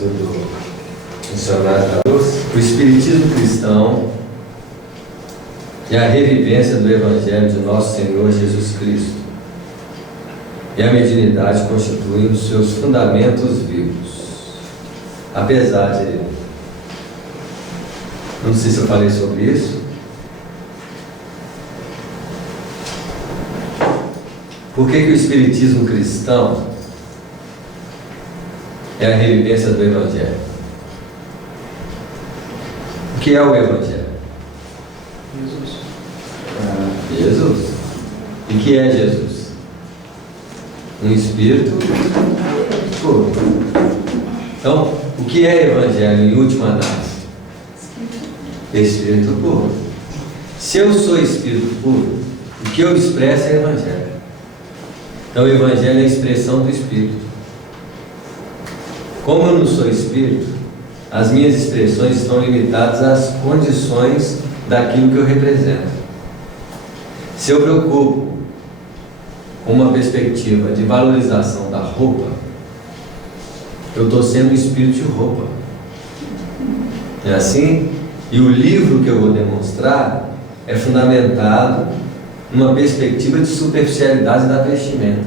estudo missionário da luz, o Espiritismo cristão e a revivência do Evangelho de nosso Senhor Jesus Cristo e a mediunidade constituem os seus fundamentos vivos. Apesar de, não sei se eu falei sobre isso, por que o Espiritismo cristão é a revivência do Evangelho? O que é o Evangelho? Jesus. E que é Jesus? Um Espírito puro. Então, o que é Evangelho em última análise? Espírito puro. Se eu sou Espírito puro, o que eu expresso é Evangelho. Então, o Evangelho é a expressão do Espírito. Como eu não sou Espírito, as minhas expressões estão limitadas às condições daquilo que eu represento. Se eu preocupo com uma perspectiva de valorização da roupa, eu estou sendo um espírito de roupa. É assim? E o livro que eu vou demonstrar é fundamentado numa perspectiva de superficialidade da vestimenta.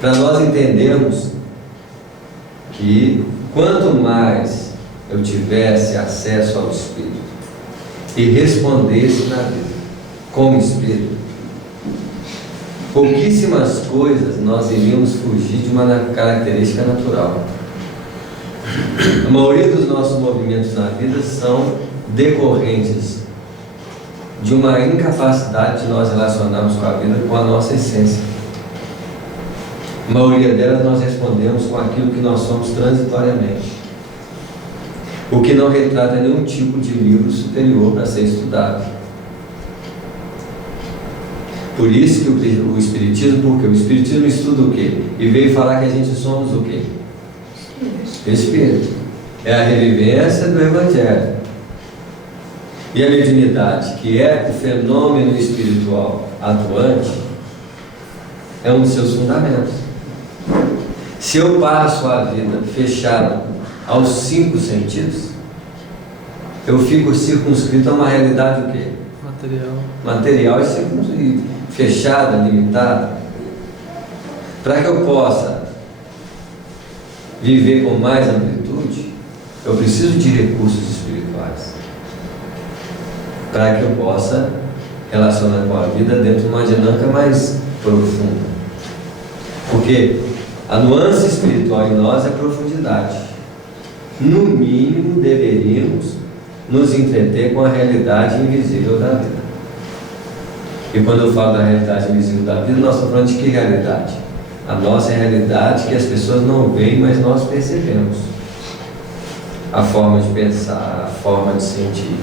Para nós entendermos que quanto mais eu tivesse acesso ao Espírito e respondesse na vida como Espírito, pouquíssimas coisas nós iríamos fugir de uma característica natural. A maioria dos nossos movimentos na vida são decorrentes de uma incapacidade de nós relacionarmos com a vida com a nossa essência. A maioria delas nós respondemos com aquilo que nós somos transitoriamente, o que não retrata nenhum tipo de livro superior para ser estudado. Por isso que o Espiritismo, porque o Espiritismo estuda o quê? E veio falar que a gente somos o quê? Espírito. É a revivência do Evangelho. E a mediunidade, que é o fenômeno espiritual atuante, é um dos seus fundamentos. Se eu passo a vida fechada aos 5 sentidos, eu fico circunscrito a uma realidade o quê? Material e fechada, limitada. Para que eu possa viver com mais amplitude, eu preciso de recursos espirituais, para que eu possa relacionar com a vida dentro de uma dinâmica mais profunda. Porque a nuance espiritual em nós é profundidade. No mínimo deveríamos nos entreter com a realidade invisível da vida. E quando eu falo da realidade invisível da vida, nós estamos falando de que realidade? A nossa realidade que as pessoas não veem, mas nós percebemos. A forma de pensar, a forma de sentir.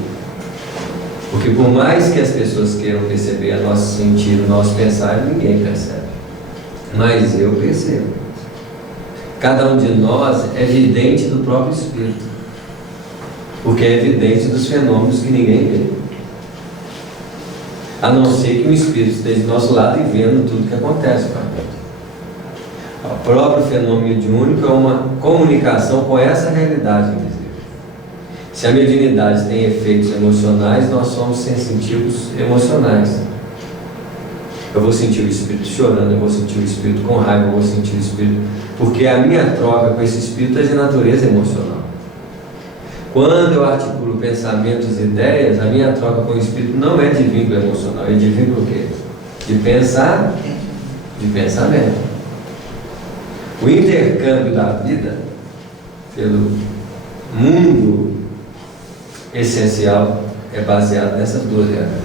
Porque por mais que as pessoas queiram perceber a nosso sentir, o nosso pensar, ninguém percebe. Mas eu percebo. Cada um de nós é vidente do próprio Espírito, porque é evidente dos fenômenos que ninguém vê, a não ser que um Espírito esteja do nosso lado e vendo tudo que acontece com a gente. O próprio fenômeno mediúnico é uma comunicação com essa realidade invisível. Se a mediunidade tem efeitos emocionais, nós somos sensitivos emocionais. Eu vou sentir o Espírito chorando, eu vou sentir o Espírito com raiva, eu vou sentir o Espírito... Porque a minha troca com esse Espírito é de natureza emocional. Quando eu articulo pensamentos e ideias, a minha troca com o Espírito não é de vínculo emocional, é de vínculo o quê? De pensar, de pensamento. O intercâmbio da vida pelo mundo essencial é baseado nessas duas realidades.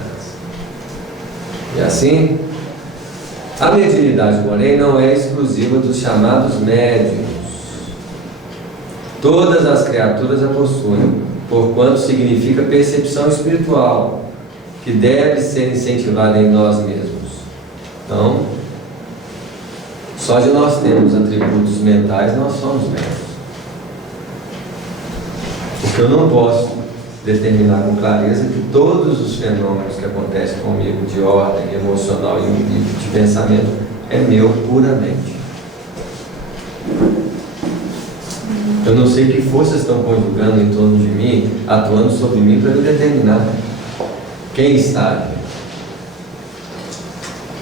E assim, a mediunidade, porém, não é exclusiva dos chamados médiuns. Todas as criaturas a possuem, porquanto significa percepção espiritual, que deve ser incentivada em nós mesmos. Então, só de nós termos atributos mentais, nós somos médiuns. Porque eu não posso determinar com clareza que todos os fenômenos que acontecem comigo de ordem emocional e de pensamento é meu puramente. Eu não sei que forças estão conjugando em torno de mim, atuando sobre mim para eu determinar quem está aqui.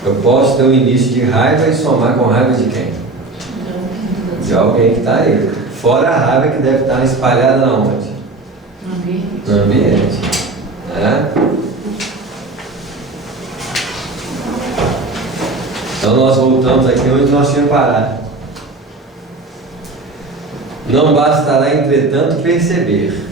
Eu posso ter um início de raiva e somar com raiva de quem? De alguém que está aí. Fora a raiva que deve estar espalhada na onde? No ambiente. Né? Então nós voltamos aqui onde nós tínhamos parado. Não bastará, entretanto, perceber.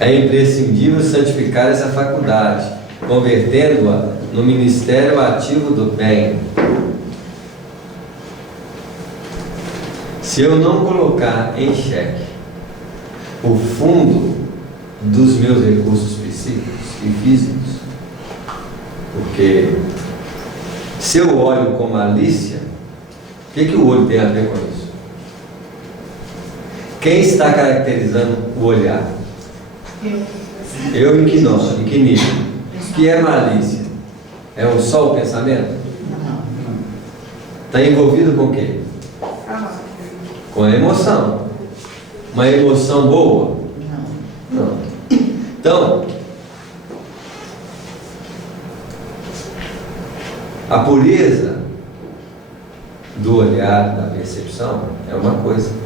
É imprescindível santificar essa faculdade, convertendo-a no ministério ativo do bem. Se eu não colocar em xeque o fundo dos meus recursos psíquicos e físicos, porque se eu olho com malícia, o que o olho tem a ver com isso? Quem está caracterizando o olhar? Eu em que nós? Em que nível? O que é malícia? É só o pensamento? Está envolvido com o quê? Com a emoção. Uma emoção boa? Não. Então, a pureza do olhar, da percepção, é uma coisa.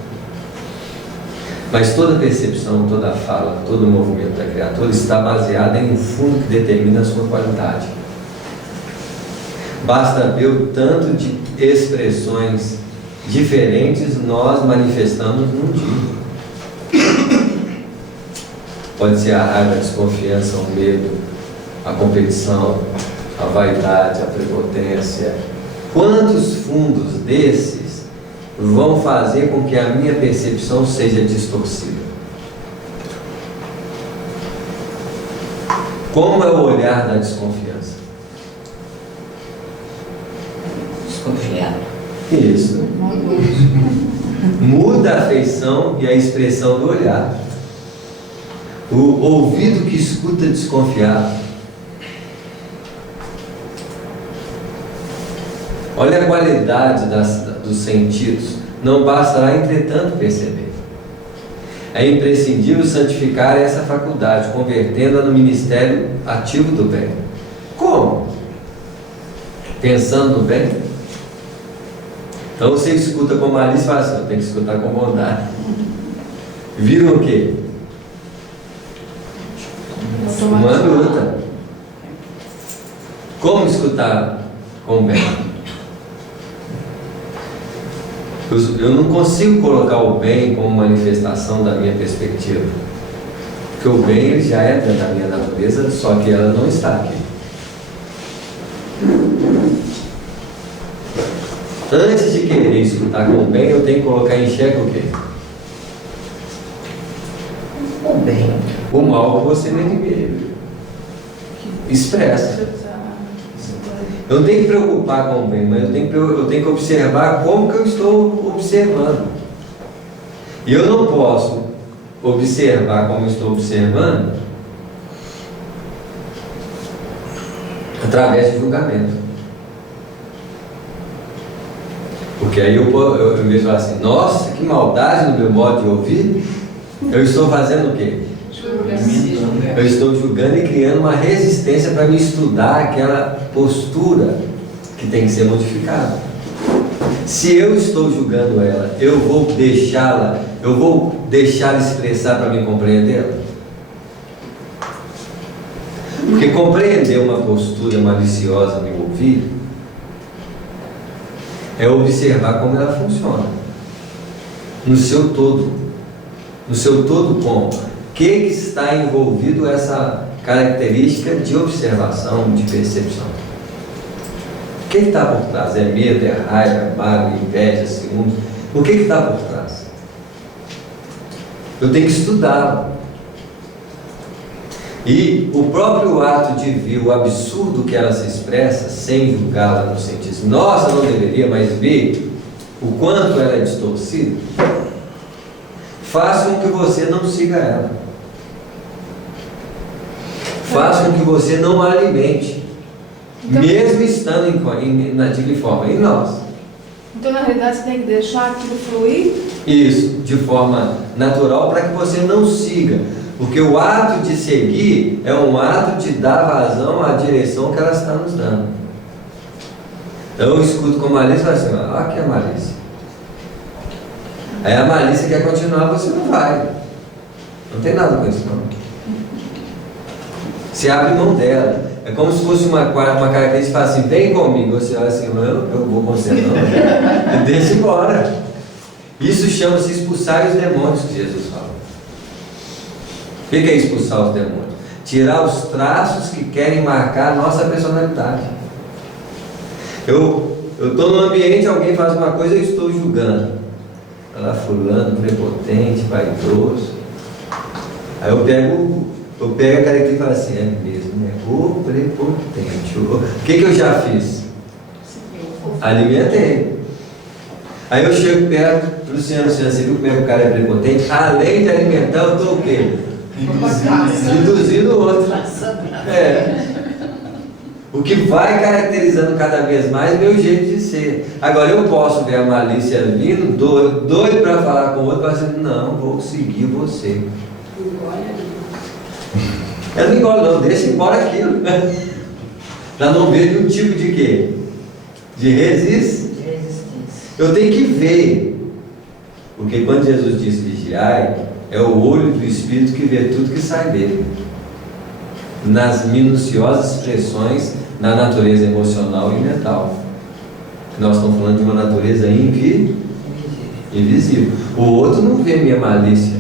Mas toda percepção, toda fala, todo movimento da criatura está baseada em um fundo que determina a sua qualidade. Basta ver o tanto de expressões diferentes nós manifestamos num dia. Pode ser a raiva, a desconfiança, o medo, a competição, a vaidade, a prepotência. Quantos fundos desses vão fazer com que a minha percepção seja distorcida? Como é o olhar da desconfiança? Desconfiado. Isso. Muda a feição e a expressão do olhar. O ouvido que escuta desconfiado. Olha a qualidade dos sentidos. Não bastará, entretanto, perceber. É imprescindível santificar essa faculdade, convertendo-a no ministério ativo do bem. Como? Pensando no bem? Então você escuta com malícia e fala assim, eu tenho que escutar com bondade. Viram o quê? Uma luta. Como escutar com bem? Eu não consigo colocar o bem como manifestação da minha perspectiva. Porque o bem ele já é da minha natureza, só que ela não está aqui. Antes de querer escutar com o bem, eu tenho que colocar em xeque o quê? O bem. O mal que você me expressa. Eu não tenho que preocupar com o bem, mas eu tenho que observar como que eu estou observando. E eu não posso observar como eu estou observando através de julgamento. Porque aí eu vejo assim, nossa, que maldade no meu modo de ouvir. Eu estou fazendo o quê? Eu estou julgando e criando uma resistência para me estudar aquela postura que tem que ser modificada. Se eu estou julgando ela, eu vou deixá-la expressar para me compreendê-la? Porque compreender uma postura maliciosa no ouvir é observar como ela funciona no seu todo. No seu todo como? O que está envolvido essa característica de observação, de percepção? O que está por trás? É medo, é raiva, é mágoa, inveja, ciúme? O que está por trás? Eu tenho que estudá-lo. E o próprio ato de ver o absurdo que ela se expressa, sem julgá-la no sentido de, nossa, não deveria, mas ver o quanto ela é distorcida, faz com que você não siga ela. Faz com que você não a alimente, mesmo estando de que forma? Em nós. Então, na realidade, você tem que deixar aquilo fluir. Isso, de forma natural, para que você não siga. Porque o ato de seguir é um ato de dar vazão à direção que ela está nos dando. Então eu escuto com malícia e falo assim, olha aqui a malícia. Aí a malícia quer continuar, você não vai. Não tem nada com isso não. Você abre mão dela. É como se fosse uma característica e fala assim, vem comigo. Você olha assim, eu vou com você não. Deixa embora. Isso chama-se expulsar os demônios que Jesus fala. O que é expulsar os demônios? Tirar os traços que querem marcar a nossa personalidade. Eu estou num ambiente, alguém faz uma coisa, eu estou julgando. Olha lá, fulano, prepotente, vaidoso. Aí eu pego a característica e falo assim, é mesmo, né? Ô prepotente. O que eu já fiz? Alimentei. Aí eu chego perto, Luciano, você viu como é que o cara é prepotente? Além de alimentar, eu estou o quê? Induzindo o outro. O que vai caracterizando cada vez mais o meu jeito de ser. Agora eu posso ver a malícia vindo, doido para falar com o outro, mas assim, não, vou seguir você. Eu não engole não, deixa embora aquilo. Para não ver nenhum tipo de quê? De resistência. Eu tenho que ver. Porque quando Jesus disse vigiai, é o olho do Espírito que vê tudo que sai dele. Nas minuciosas expressões da natureza emocional e mental. Nós estamos falando de uma natureza invisível. O outro não vê minha malícia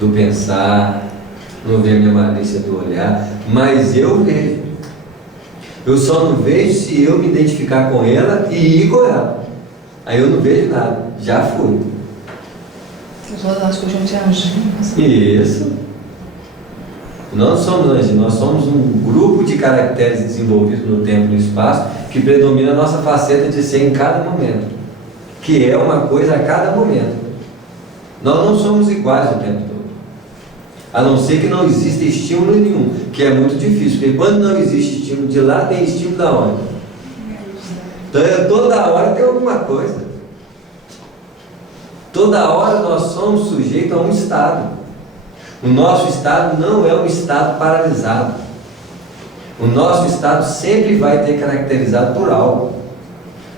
do pensar, não vê minha malícia do olhar, mas eu vejo. Eu só não vejo se eu me identificar com ela e ir com ela. Aí eu não vejo nada, já fui. As pessoas acham que a gente é anjinho. Isso. Nós não somos anjos, nós somos um grupo de caracteres desenvolvidos no tempo e no espaço que predomina a nossa faceta de ser em cada momento, que é uma coisa a cada momento. Nós não somos iguais o tempo todo, a não ser que não exista estímulo nenhum, que é muito difícil, porque quando não existe estímulo de lá, tem estímulo da onde? Então toda hora tem alguma coisa. Toda hora nós somos sujeitos a um estado. O nosso estado não é um estado paralisado. O nosso estado sempre vai ter caracterizado por algo.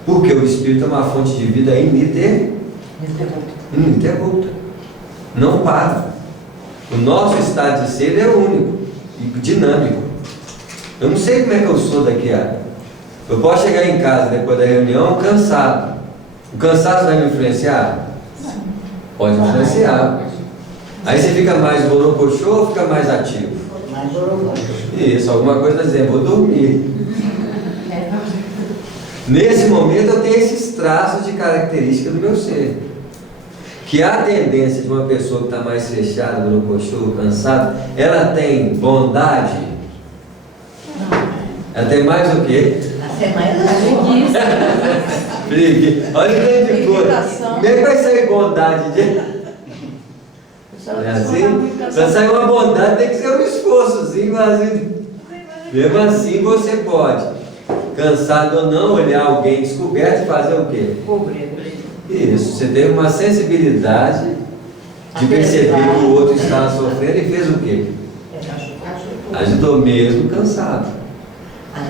Porque o Espírito é uma fonte de vida ininterrupta. Não para. O nosso estado de ser é único e dinâmico. Eu não sei como é que eu sou daqui a... Eu posso chegar em casa depois da reunião cansado. O cansaço vai me influenciar? Pode influenciar. Aí você fica mais borocochô ou fica mais ativo? Mais borocochô. Isso, alguma coisa dizendo, vou dormir. Nesse momento eu tenho esses traços de característica do meu ser. Que a tendência de uma pessoa que está mais fechada, borocochô, cansada, ela tem bondade? Ela tem mais o quê? Ela tem mais preguiça. Preguiça. Olha que grande coisa. Como é que vai sair bondade de... É assim? Para sair uma bondade tem que ser um esforçozinho, mas mesmo assim você pode, cansado ou não, olhar alguém descoberto e fazer o quê? Cobrir. Isso, você teve uma sensibilidade de perceber que o outro estava sofrendo e fez o quê? Ajudou mesmo cansado.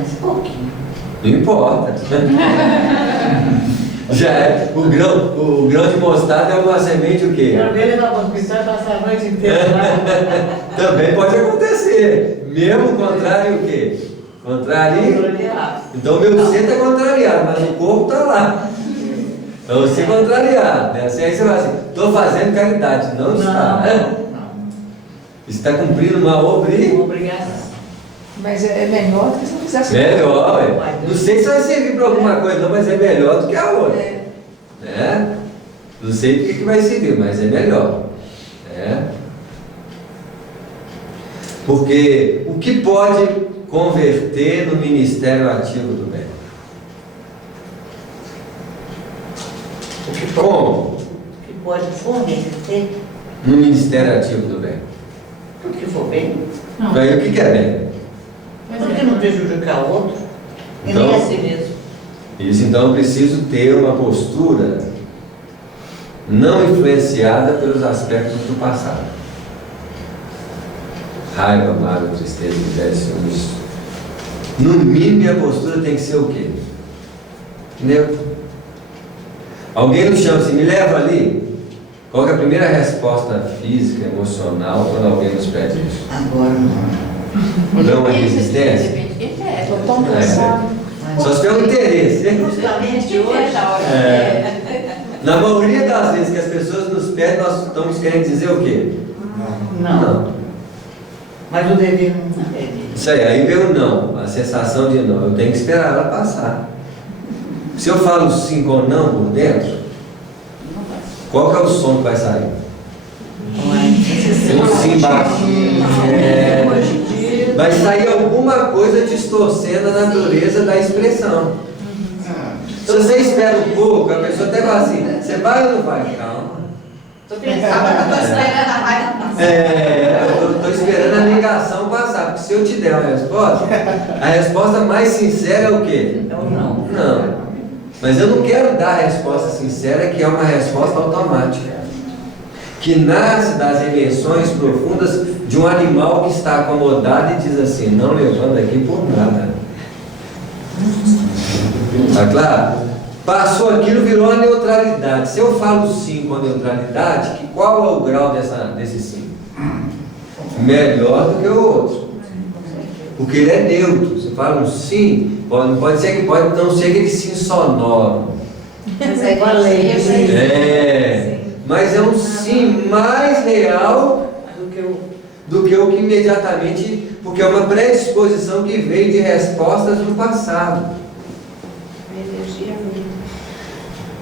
Esse pouquinho. Não importa. Já é, o grão de mostarda é uma semente o quê? Quero ver ele na hospital e passar a noite inteira lá. Também pode acontecer. Mesmo o contrário o quê? Contrário. Então o meu ser está contrariado, mas o corpo está lá. Então se contrariar, né? Assim, aí você vai assim, estou fazendo caridade. Não está. Não. Está cumprindo uma Obrigação. Mas é melhor do que se não fizesse. melhor, ué. Não sei se vai servir para alguma coisa, não, mas é melhor do que a outra. Né? Não sei do que vai servir, mas é melhor. Né? Porque o que pode converter no ministério ativo do bem? Como? O que pode converter No ministério ativo do bem. tudo que for bem. Aí o que é bem? Tudo que não prejudicar o outro e Então, nem a si mesmo. Isso, então eu preciso ter uma postura não influenciada pelos aspectos do passado. Raiva, mágoa, tristeza, inveja, ciúmes. No mínimo, minha postura tem que ser o quê? Entendeu? Alguém nos chama assim, me leva ali. Qual que é a primeira resposta física, emocional, quando alguém nos pede isso? Agora não. Não é resistência? Estou tão cansado. Só se tiver um interesse. Justamente hoje, Na maioria das vezes que as pessoas nos pedem, nós estamos querendo dizer o quê? não. Mas o dever não é dele. Isso aí veio o não, a sensação de não. Eu tenho que esperar ela passar. Se eu falo sim ou não por dentro, qual que é o som que vai sair? Um sim baixinho. Vai sair alguma coisa distorcendo a natureza da expressão. Se você espera um pouco, a pessoa até fala assim, você vai ou não vai? Calma. Estou esperando a raiva passar. Eu estou esperando a negação passar, porque se eu te der a resposta mais sincera é o quê? Então não. Não. Mas eu não quero dar a resposta sincera, que é uma resposta automática, que nasce das emoções profundas de um animal que está acomodado e diz assim, não levando aqui por nada. Tá claro? Passou aquilo, virou a neutralidade. Se eu falo sim com a neutralidade, qual é o grau desse sim? Melhor do que o outro. Porque ele é neutro. Você fala um sim, pode ser que pode não ser aquele sim sonoro. Mas é igual a lei. Mas é um sim mais real do que o que imediatamente, porque é uma predisposição que veio de respostas do passado.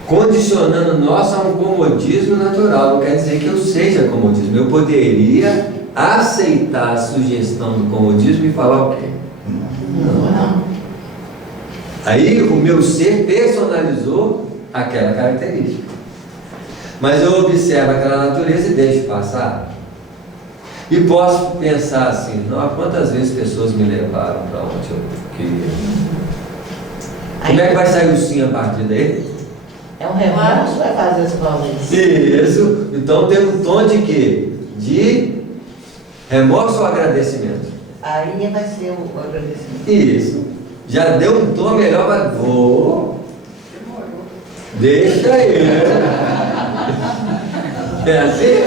Condicionando nós a um comodismo natural. Não quer dizer que eu seja comodismo. Eu poderia aceitar a sugestão do comodismo e falar o quê? Não. Aí o meu ser personalizou aquela característica. Mas eu observo aquela natureza e deixo passar. E posso pensar assim, não, quantas vezes pessoas me levaram para onde eu queria. Como é que vai sair o sim a partir daí? É um remorso que vai fazer as palavras. Isso. Então tem um tom de quê? De remorso ou agradecimento? Aí vai ser o agradecimento. Isso. Já deu um tom melhor, mas vou. Deixa ele. É assim?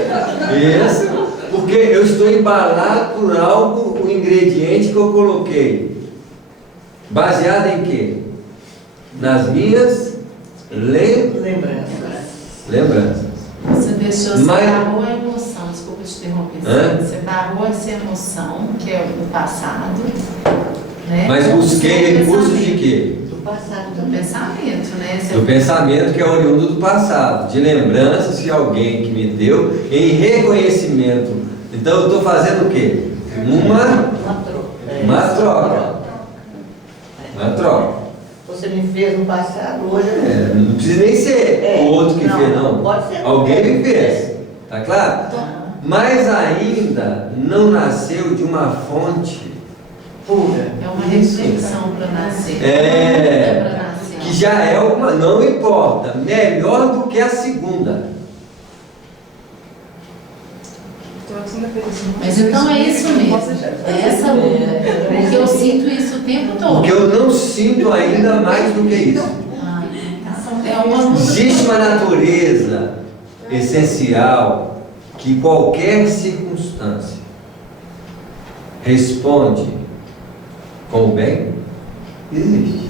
Isso. Porque eu estou embalado por algo, o ingrediente que eu coloquei. Baseado em quê? Nas minhas lembranças. Você deixou, Mas... separou a emoção, desculpa te interromper. Você separou essa emoção, que é o passado, né? Mas busquei recursos de quê? Do passado Do também. pensamento, né? Do pensamento que é oriundo do passado, de lembranças de alguém que me deu, em reconhecimento. Então eu estou fazendo o quê? Uma troca. Você me fez no passado, hoje eu Não precisa nem ser o outro que fez, não. Pode ser. Alguém me fez. Tá claro? Mas ainda não nasceu de uma fonte pura. É uma reflexão para nascer. Pra nascer. Que já é uma, não importa, melhor do que a segunda. Mas então é isso mesmo. É essa luta. Porque eu sinto isso o tempo todo. Porque eu não sinto ainda mais do que isso. É uma luta. Existe uma natureza essencial que qualquer circunstância responde com o bem. Existe.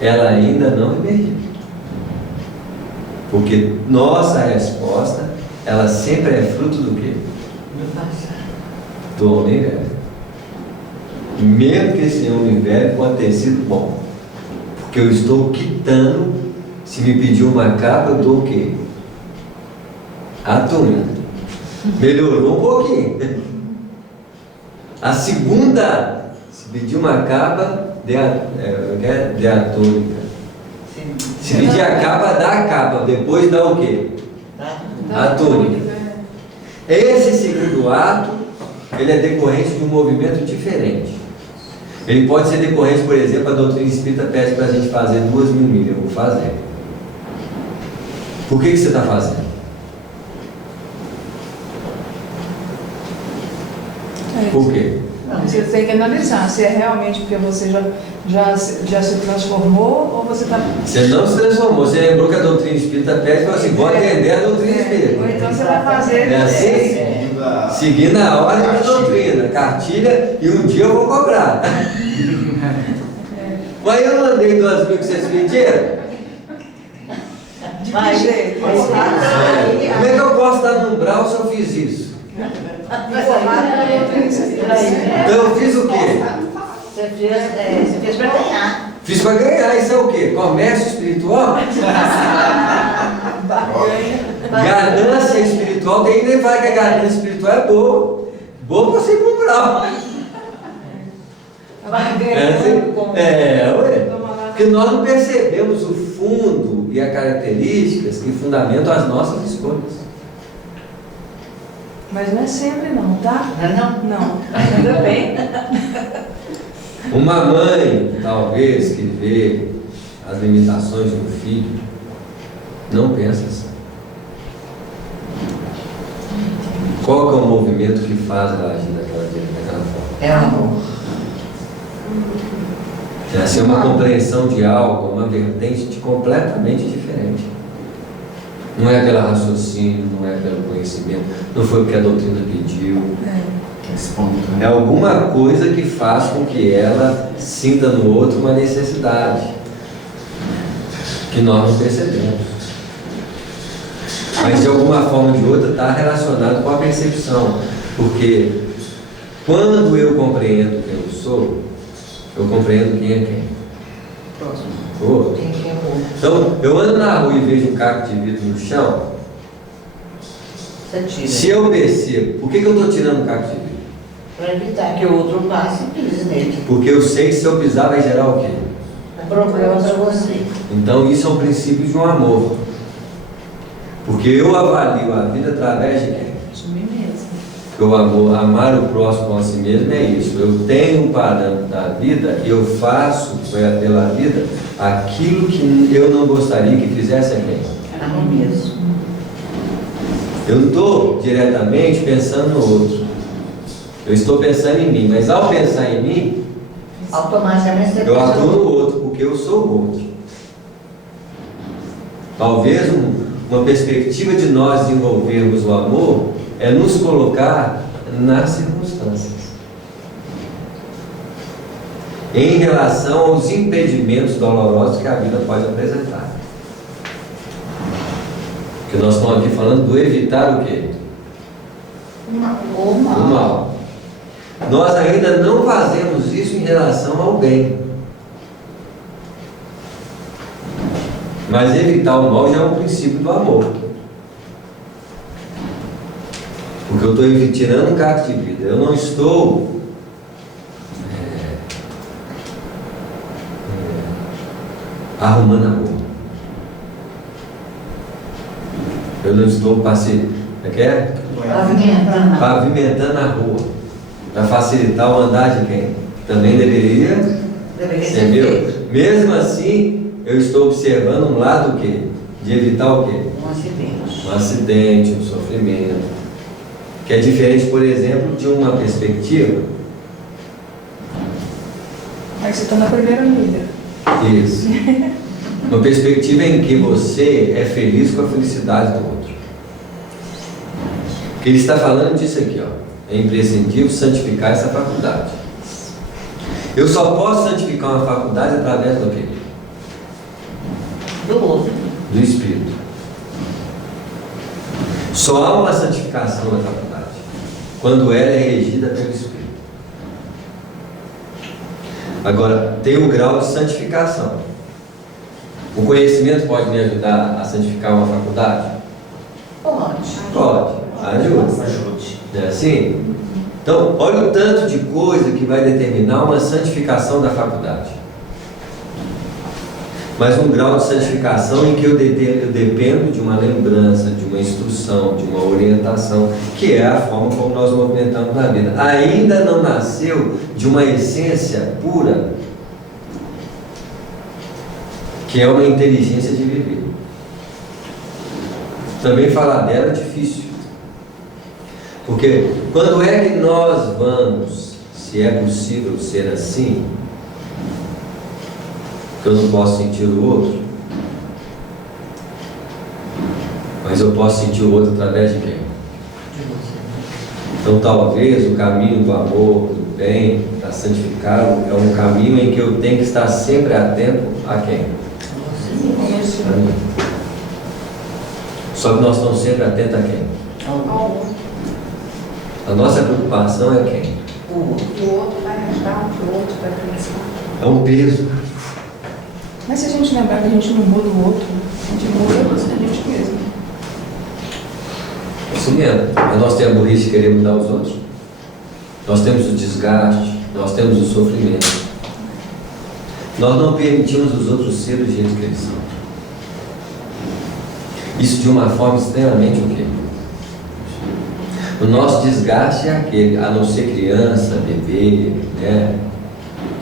Ela ainda não emergiu. Porque nossa resposta, ela sempre é fruto do quê? Do homem velho. Mesmo que esse homem velho pode ter sido bom, porque eu estou quitando. Se me pediu uma capa, eu dou o quê? A túnica. Melhorou um pouquinho. A segunda, se pedir uma capa, dê a túnica. Se pedir a capa, dá a capa. Depois dá o quê? A túnica. Esse segundo ato, ele é decorrente de um movimento diferente. Ele pode ser decorrente, por exemplo, a doutrina espírita pede para a gente fazer 2.000 milhas, eu vou fazer. Por que você está fazendo? Por quê? Você tem que analisar se é realmente porque você já se transformou ou você está... Você não se transformou, você lembrou que a doutrina espírita pede e falou assim, vou atender a doutrina espírita. Ou então você vai fazer... É assim? Seguindo a ordem da doutrina, cartilha, e um dia eu vou cobrar. Mas eu não andei 2.000 que vocês pediram? De que jeito? Como é que eu posso estar no umbral se eu fiz isso? Então eu fiz o quê? Você fez para ganhar. Fiz para ganhar, isso é o quê? Comércio espiritual? Ganância espiritual, tem nem fala que a ganância espiritual é boa. Boa para ser umbral. Ué. Porque nós não percebemos o fundo e as características que fundamentam as nossas escolhas. Mas não é sempre não, tá? Não. Ainda bem. Uma mãe, talvez, que vê as limitações do filho, não pensa assim. Qual que é o movimento que faz ela agir daquela forma? É amor. Essa é uma compreensão de algo, uma vertente completamente diferente. Não é pelo raciocínio, não é pelo conhecimento, não foi porque a doutrina pediu. É alguma coisa que faz com que ela sinta no outro uma necessidade que nós não percebemos. Mas de alguma forma ou de outra está relacionado com a percepção. Porque quando eu compreendo quem eu sou, eu compreendo quem é quem. Próximo. O outro. Quem é o outro? Então, eu ando na rua e vejo um caco de vidro no chão. Você tira. Se eu percebo, por que eu estou tirando o caco de vidro? Para evitar que o outro passe e pise nele. Porque eu sei que se eu pisar vai gerar o quê? Problema para você. Então isso é um princípio de um amor. Porque eu avalio a vida através de quem? De mim mesmo. Porque o amor, amar o próximo a si mesmo é isso. Eu tenho um parâmetro da vida e eu faço pela vida aquilo que eu não gostaria que fizesse a quem? A mim mesmo. Eu não estou diretamente pensando no outro. Eu estou pensando em mim, mas ao pensar em mim, Automaticamente você eu atuo pensa no outro, porque eu sou o outro. Talvez uma perspectiva de nós desenvolvermos o amor é nos colocar nas circunstâncias, em relação aos impedimentos dolorosos que a vida pode apresentar. Porque nós estamos aqui falando do evitar o quê? o O mal. mal. Nós ainda não fazemos isso em relação ao bem. Mas evitar o mal já é um princípio do amor. Porque eu estou tirando um caco de vida. Eu não estou arrumando a rua. Eu não estou pavimentando a rua. Para facilitar o andar de quem? Também deveria ser meu. Mesmo assim, eu estou observando um lado o quê? De evitar o quê? Um acidente. Um acidente, um sofrimento. Que é diferente, por exemplo, de uma perspectiva. Aí você está na primeira milha. Isso. Uma perspectiva em que você é feliz com a felicidade do outro. Porque ele está falando disso aqui, ó. É imprescindível santificar essa faculdade. Eu só posso santificar uma faculdade através do quê? Do outro. Do Espírito. Só há uma santificação da faculdade quando ela é regida pelo Espírito. Agora, tem um grau de santificação. O conhecimento pode me ajudar a santificar uma faculdade? Pode. Pode. Ajuda. Ajude. Não é assim? Então, olha o tanto de coisa que vai determinar uma santificação da faculdade. mas um grau de santificação em que eu dependo de uma lembrança, de uma instrução, de uma orientação, que é a forma como nós movimentamos na vida. Ainda não nasceu de uma essência pura, que é uma inteligência de viver. Também falar dela é difícil, porque quando é que nós vamos, se é possível ser assim, que eu não posso sentir o outro, mas eu posso sentir o outro através de quem? Então talvez o caminho do amor, do bem, da santificado, é um caminho em que eu tenho que estar sempre atento a quem? A mim. Só que nós estamos sempre atentos a quem? A nossa preocupação é quem? O outro vai ajudar, o outro vai crescer. É um peso. Mas se a gente lembrar que a gente não muda o outro, a gente muda a gente mesmo. Isso mesmo. Mas nós temos a burrice de querer mudar os outros. Nós temos o desgaste, nós temos o sofrimento. Nós não permitimos os outros ser do jeito que eles são. Isso de uma forma extremamente o quê? O nosso desgaste é aquele, a não ser criança, bebê, né?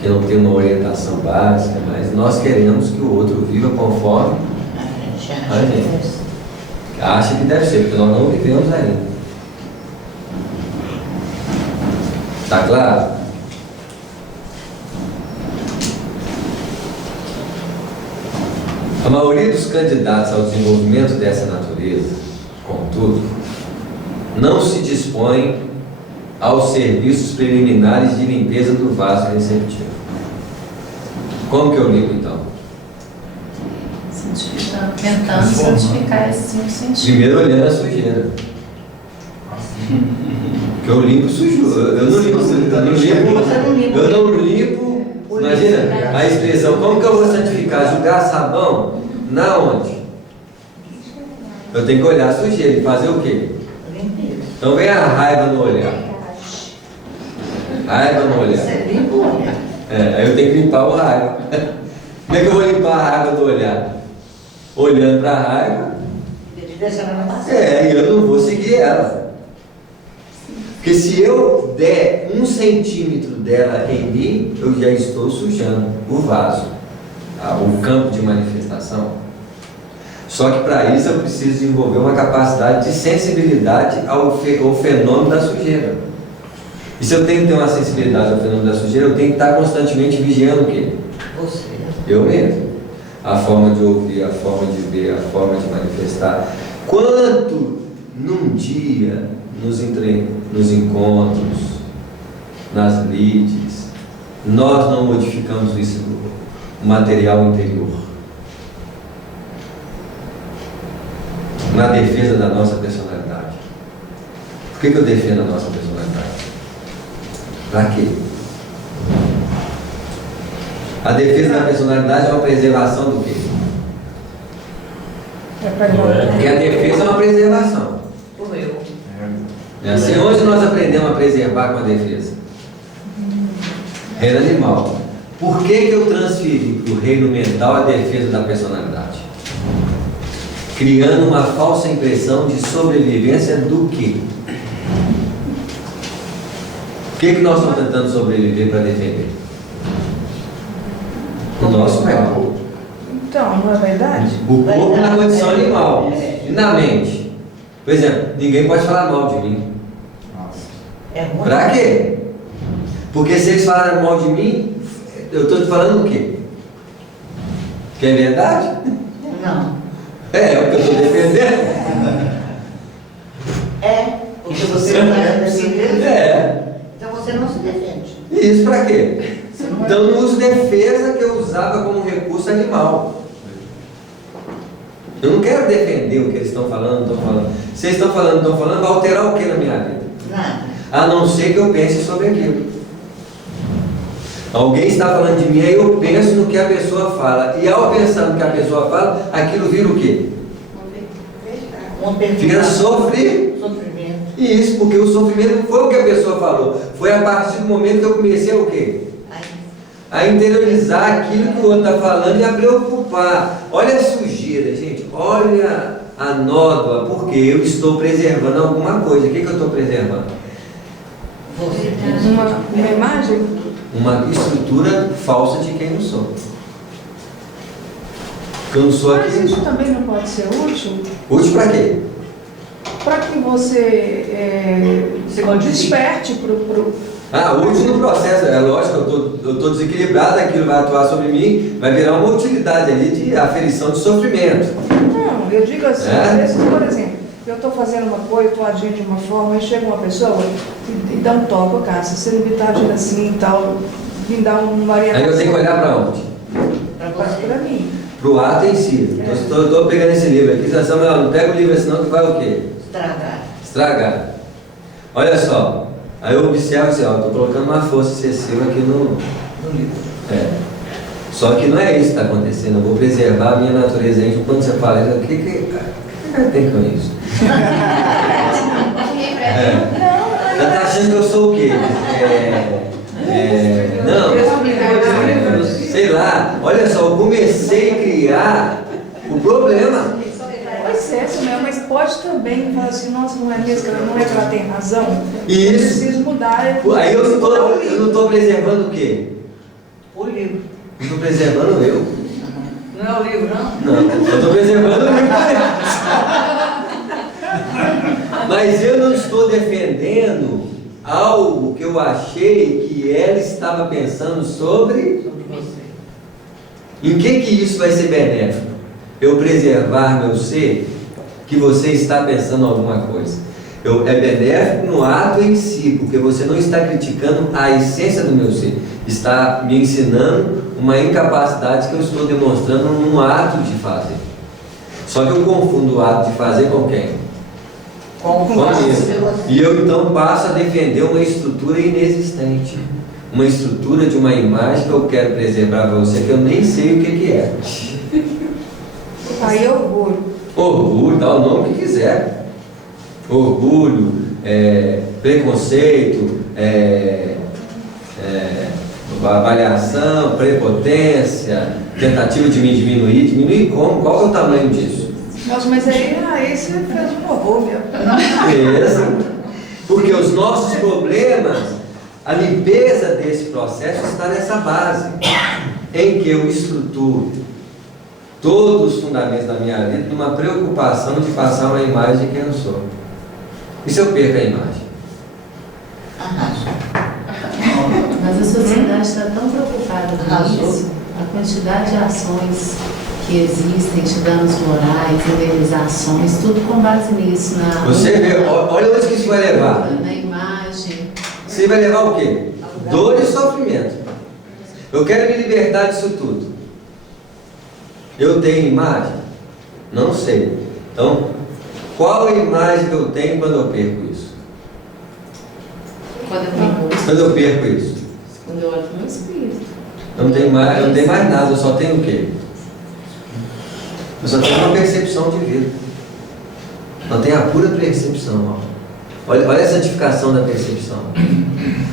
Que não tem uma orientação básica, mas nós queremos que o outro viva conforme a gente acha que deve ser, porque nós não vivemos ainda. Está claro? A maioria dos candidatos ao desenvolvimento dessa natureza, contudo, não se dispõe aos serviços preliminares de limpeza do vaso receptivo. Como que eu limpo então? Santificando, tentando santificar esses 5 sentidos. Primeiro olhando a sujeira. Que eu limpo sujeira. Eu não limpo. Imagina a expressão, como que eu vou santificar? Jogar sabão? Na onde? Eu tenho que olhar a sujeira e fazer o quê? Então vem a raiva no olhar. Raiva no olhar. Aí eu tenho que limpar o raiva. Como é que eu vou limpar a raiva do olhar? Olhando para a raiva. E eu não vou seguir ela. Porque se eu der 1 centímetro dela em mim, eu já estou sujando o vaso, o campo de manifestação. Só que para isso eu preciso desenvolver uma capacidade de sensibilidade ao fenômeno da sujeira. E se eu tenho que ter uma sensibilidade ao fenômeno da sujeira, eu tenho que estar constantemente vigiando o quê? Você. Eu mesmo. A forma de ouvir, a forma de ver, a forma de manifestar. Quanto num dia, nos encontros, nas lides, nós não modificamos isso, o material interior, na defesa da nossa personalidade. Por que eu defendo a nossa personalidade? Para quê? A defesa da personalidade é uma preservação do quê? Porque a defesa é uma preservação. O eu. É assim, onde nós aprendemos a preservar com a defesa? Reino animal. Por que eu transferi para o reino mental a defesa da personalidade? Criando uma falsa impressão de sobrevivência do quê? O que nós estamos tentando sobreviver para defender? O nosso ego. Então, não é verdade? O corpo na condição animal. E na mente? Por exemplo, ninguém pode falar mal de mim. É ruim. Pra quê? Porque se eles falarem mal de mim, eu estou te falando o quê? Que é verdade? Não. É o que eu estou defendendo. Porque você não está se defendendo. Então você não se defende. E isso pra quê? Então eu não uso defesa que eu usava como recurso animal. Eu não quero defender o que eles estão falando, Se eles estão falando, vai alterar o que na minha vida? Nada. A não ser que eu pense sobre aquilo. Alguém está falando de mim, aí eu penso no que a pessoa fala. E ao pensar no que a pessoa fala, aquilo vira o quê? Fica sofrimento. Isso, porque o sofrimento não foi o que a pessoa falou. Foi a partir do momento que eu comecei a o quê? a interiorizar aquilo que o outro está falando e a preocupar. Olha a sujeira, gente, olha a nódoa, porque eu estou preservando alguma coisa. O que eu estou preservando? Uma imagem? Uma estrutura falsa de quem eu sou. Que eu não sou Mas aqui. isso também não pode ser útil? Útil para quê? Para que você desperte para o... Útil no processo, é lógico, eu estou desequilibrado, aquilo vai atuar sobre mim, vai virar uma utilidade ali de aferição de sofrimento. Não, eu digo assim, às vezes, por exemplo, eu estou fazendo uma coisa, estou agindo de uma forma, e chega uma pessoa e dá um toque, Cássia, você não me está agindo assim e tal, me dá uma variação. Aí eu tenho que olhar para onde? Para mim. Para o ato em si. Estou pegando esse livro aqui, Samuel, não pega o livro senão que vai o quê? Estragar. Olha só, aí eu observo assim, estou colocando uma força excessiva aqui no livro. Só que não é isso que está acontecendo, eu vou preservar a minha natureza. Aí quando você fala isso, o que tem com isso? Ela está achando que eu sou o quê? Não, sei lá, olha só, eu comecei a criar o problema. Pois é, Samuel, mas pode também falar assim, nossa, não é mesmo, não é que ela tem razão? Isso. Eu preciso mudar. Aí eu não estou preservando o quê? O livro. Eu estou preservando eu. Não é o livro, não? Não, eu estou preservando o meu. Mas eu não estou defendendo algo que eu achei que ela estava pensando sobre em que isso vai ser benéfico. Eu preservar meu ser, que você está pensando alguma coisa. É benéfico no ato em si, porque você não está criticando a essência do meu ser, está me ensinando uma incapacidade que eu estou demonstrando num ato de fazer. Só que eu confundo o ato de fazer com quem? Com isso. E eu então passo a defender uma estrutura inexistente, uma estrutura de uma imagem que eu quero preservar para você, que eu nem sei o que é. Aí orgulho. Orgulho, dá o nome que quiser. Orgulho, preconceito, avaliação, prepotência, tentativa de me diminuir. Diminuir como? Qual é o tamanho disso? Nossa, mas aí você fez um horror, meu. Beleza. Porque os nossos problemas, a limpeza desse processo está nessa base, em que eu estruturo todos os fundamentos da minha vida numa preocupação de passar uma imagem de quem eu sou. E se eu perco a imagem? Mas a sociedade está tão preocupada com isso, a quantidade de ações que existem, de danos morais, indenizações, tudo com base nisso. Você vê, olha onde que isso vai levar. Na imagem. Você vai levar o quê? Dor e sofrimento. Eu quero me libertar disso tudo. Eu tenho imagem? Não sei. Então, qual a imagem que eu tenho quando eu perco isso? Quando eu perco isso? Quando eu olho para o meu espírito. Eu não tenho mais nada, eu só tenho o quê? Eu só tenho uma percepção de vida. Eu tenho a pura percepção. Olha a santificação da percepção.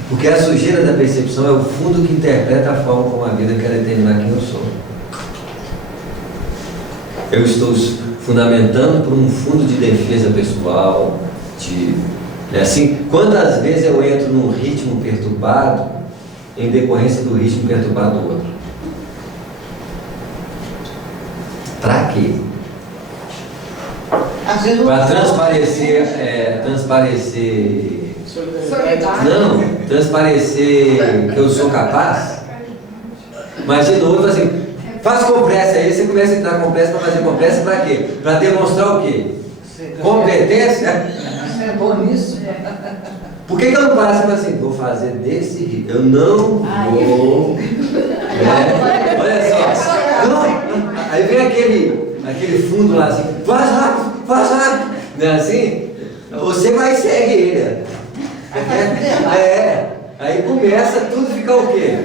Porque a sujeira da percepção é o fundo que interpreta a forma como a vida quer determinar quem eu sou. Eu estou fundamentando por um fundo de defesa pessoal, assim, quantas vezes eu entro num ritmo perturbado em decorrência do ritmo perturbado do outro? Para quê? Para transparecer. Solidariedade. Não, transparecer que eu sou capaz. Mas de novo assim, faz compressa aí, você começa a entrar compressa para fazer compressa para quê? Para demonstrar o quê? Competência. Você é bom nisso? Por que eu não passo assim? Vou fazer desse jeito. Eu não vou. Olha só. Não. Aí vem aquele fundo lá assim, faz rápido. Não é assim? Você vai e segue ele. Aí começa tudo a ficar o quê?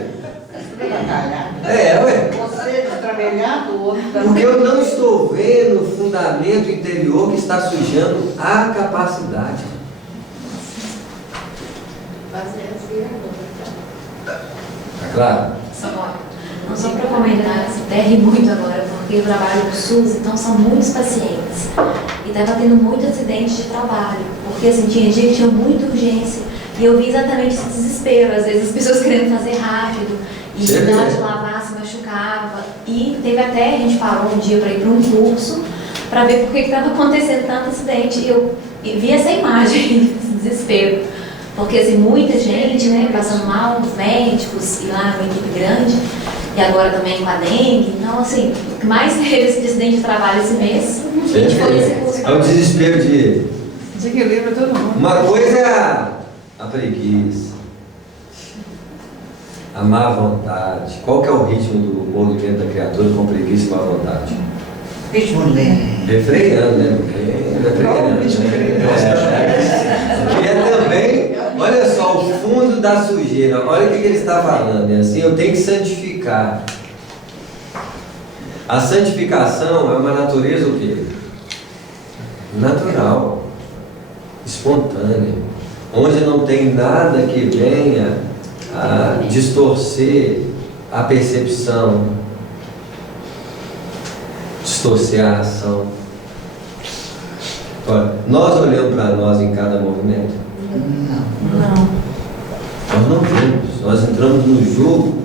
Ué. Você trabalhar do outro também. Porque eu não estou vendo o fundamento interior que está sujando a capacidade. Fazer assim agora. Tá claro? Não só para comentar, até ri muito agora, porque eu trabalho com SUS, então são muitos pacientes. E estava tendo muito acidente de trabalho, porque assim, tinha dia que tinha muita urgência. E eu vi exatamente esse desespero, às vezes as pessoas querendo fazer rápido, e na hora de lavar se machucava. E teve até, a gente parou um dia para ir para um curso, para ver por que estava acontecendo tanto acidente. E eu vi essa imagem, esse desespero. Porque assim, muita gente, né, passando mal, os médicos, e lá uma equipe grande, e agora também com a dengue. Então, assim, o que mais teve esse acidente de trabalho esse mês, a gente foi esse curso. É o desespero de... Desequilibra todo mundo. Uma coisa é a preguiça, a má vontade. Qual que é o ritmo do movimento da criatura com preguiça e má vontade? Ritmo lento. Refreando, né? Refreando. E é também, olha só, o fundo da sujeira. Olha o que ele está falando. É assim, eu tenho que santificar. A santificação é uma natureza o quê? Natural, espontânea, onde não tem nada que venha a distorcer a percepção, distorcer a ação. Olha, nós olhamos para nós em cada movimento? Não. Nós não vemos, nós entramos no jogo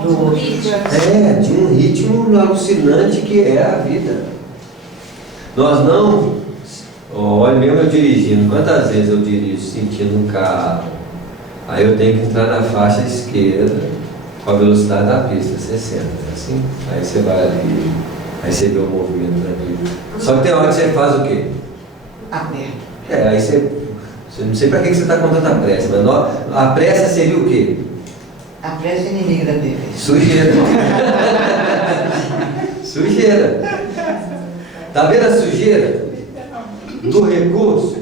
de um ritmo alucinante que é a vida. Nós não, olha mesmo eu dirigindo, quantas vezes eu dirijo sentindo um carro, aí eu tenho que entrar na faixa esquerda com a velocidade da pista, 60, assim, aí você vai ali, aí você vê o movimento tranquilo. Só que tem hora que você faz o quê? Aperta. Aí você não sei para que você está com tanta pressa, mas a pressa seria o quê? A pressa é inimiga da beleza. Sujeira. Sujeira. Está vendo a sujeira do recurso?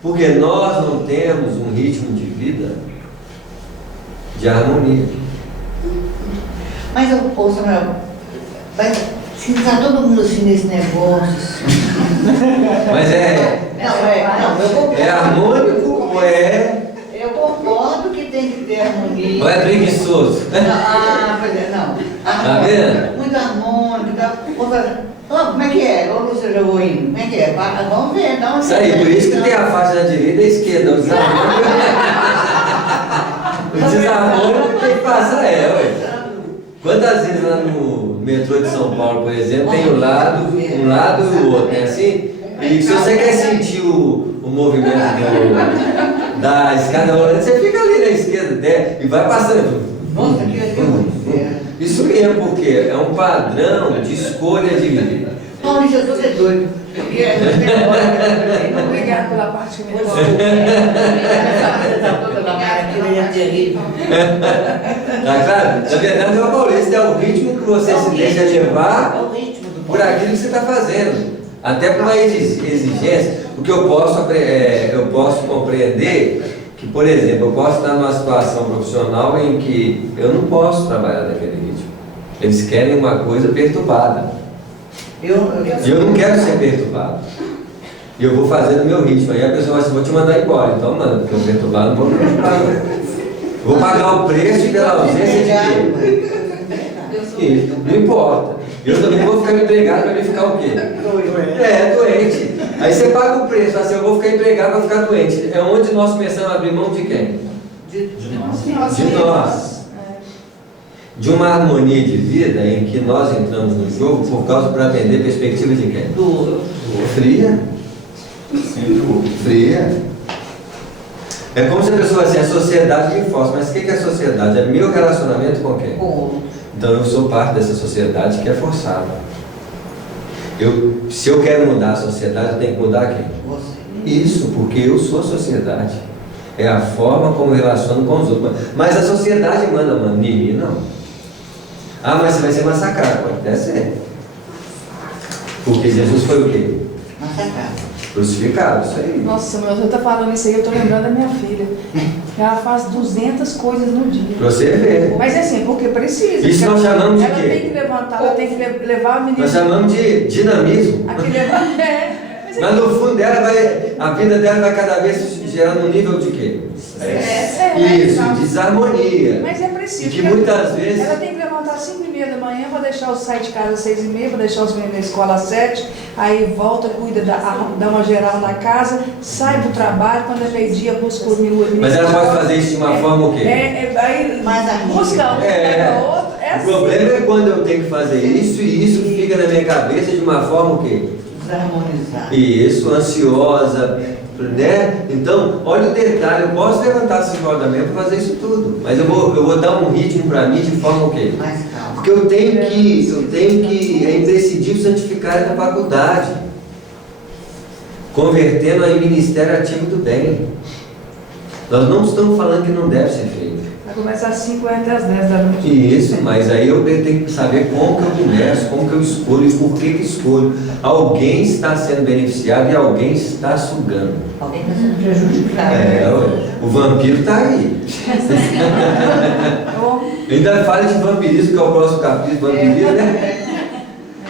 Porque nós não temos um ritmo de vida de harmonia. Mas, ô Samuel, se está todo mundo assim nesse negócio. Mas eu concordo. é harmônico ou é... Eu concordo que tem que ter harmonia. Ou é preguiçoso? Pois é, não. Tá vendo? Muito harmônico. Como é que é? Ô, Lúcia Jogoinho, como é que é? Vamos ver, dá uma... Isso aí, por isso que tem a faixa da direita e da esquerda. O desarmônico tem que passar ué. Quantas vezes lá no metrô de São Paulo, por exemplo, tem um lado e o outro, é assim? E se você quer sentir o movimento da escada rolante, você fica ali na esquerda e vai passando. Nossa, que Isso mesmo, porque é um padrão de escolha de vida. Maurício, eu estou doido. Obrigada pela parte que me Tá claro? Na verdade, é o Maurício, é o ritmo que você se deixa levar por aquilo que você está fazendo. Até por uma exigência, porque eu posso compreender que, por exemplo, eu posso estar numa situação profissional em que eu não posso trabalhar daquele ritmo. Eles querem uma coisa perturbada. E eu não quero ser perturbado. E eu vou fazer no meu ritmo. Aí a pessoa vai assim, vou te mandar embora. Então, mano, porque eu perturbado não vou me perturbar. Vou pagar o preço pela ausência de quê? Não importa. Eu também vou ficar empregado para me ficar o quê? Doente. Aí você paga o preço, assim, eu vou ficar empregado para ficar doente. É onde nós começamos a abrir mão de quem? De nós. De uma harmonia de vida em que nós entramos no jogo por causa para atender perspectivas de quem? Fria. Fria. É como se a pessoa assim, a sociedade me força, mas o que é a sociedade? É meu relacionamento com quem? Então eu sou parte dessa sociedade que é forçada. Se eu quero mudar a sociedade, eu tenho que mudar quem? Isso, porque eu sou a sociedade. É a forma como eu relaciono com os outros. Mas a sociedade manda em mim, não. Ah, mas você vai ser massacrado. Pode até ser. Porque Jesus foi o quê? Massacrado. Crucificado, isso aí. Nossa, meu, você está falando isso aí, eu estou lembrando da minha filha. Ela faz 200 coisas no dia. Pra você ver. Mas é assim, porque precisa. Isso nós chamamos de ela quê? Ela tem que levantar, ela tem que levar a menina. Nós chamamos de dinamismo. Aqui leva... Mas no fundo dela a vida dela vai cada vez gerando um nível de quê? Isso, de desarmonia. Mas é preciso. E que muitas vezes... Ela tem que levantar às 5h30 da manhã para deixar os sair de casa às 6h30, para deixar os meninos na escola às 7h, aí volta, cuida, dá uma geral na casa, sai pro trabalho, quando é meio-dia, busca o menino. Mas ela pode fazer isso de uma forma o quê? Aí busca um, pega outro. O problema é quando eu tenho que fazer isso e isso fica na minha cabeça de uma forma o quê? Desarmonizada. Isso, ansiosa, né? Então, olha o detalhe, eu posso levantar 5 horas da manhã para fazer isso tudo, mas eu vou dar um ritmo para mim de forma o quê? Mais calma. Porque eu tenho que, é imprescindível santificar essa faculdade, convertendo em ministério ativo do bem. Nós não estamos falando que não deve ser feito. Vai começar às 5 e até às 10 da noite. Isso, mas aí eu tenho que saber como que eu começo, como que eu escolho e por que escolho. Alguém está sendo beneficiado e alguém está sugando. Alguém está sendo prejudicado. O vampiro está aí. Ainda fala de vampirismo, que é o próximo capítulo, vampirismo, né?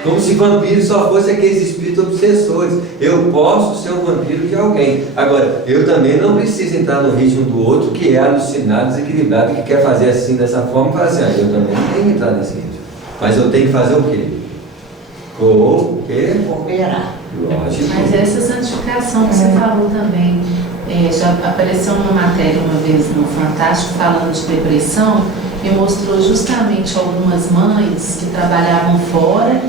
Como se vampiro só fosse aqueles espíritos obsessores. Eu posso ser um vampiro de alguém. Agora, eu também não preciso entrar no ritmo do outro que é alucinado, desequilibrado, que quer fazer assim, dessa forma, e falar assim, eu também não tenho que entrar nesse ritmo. Mas eu tenho que fazer o quê? Cooperar. Lógico. Mas essa santificação que você falou também, já apareceu uma matéria uma vez no Fantástico falando de depressão, e mostrou justamente algumas mães que trabalhavam fora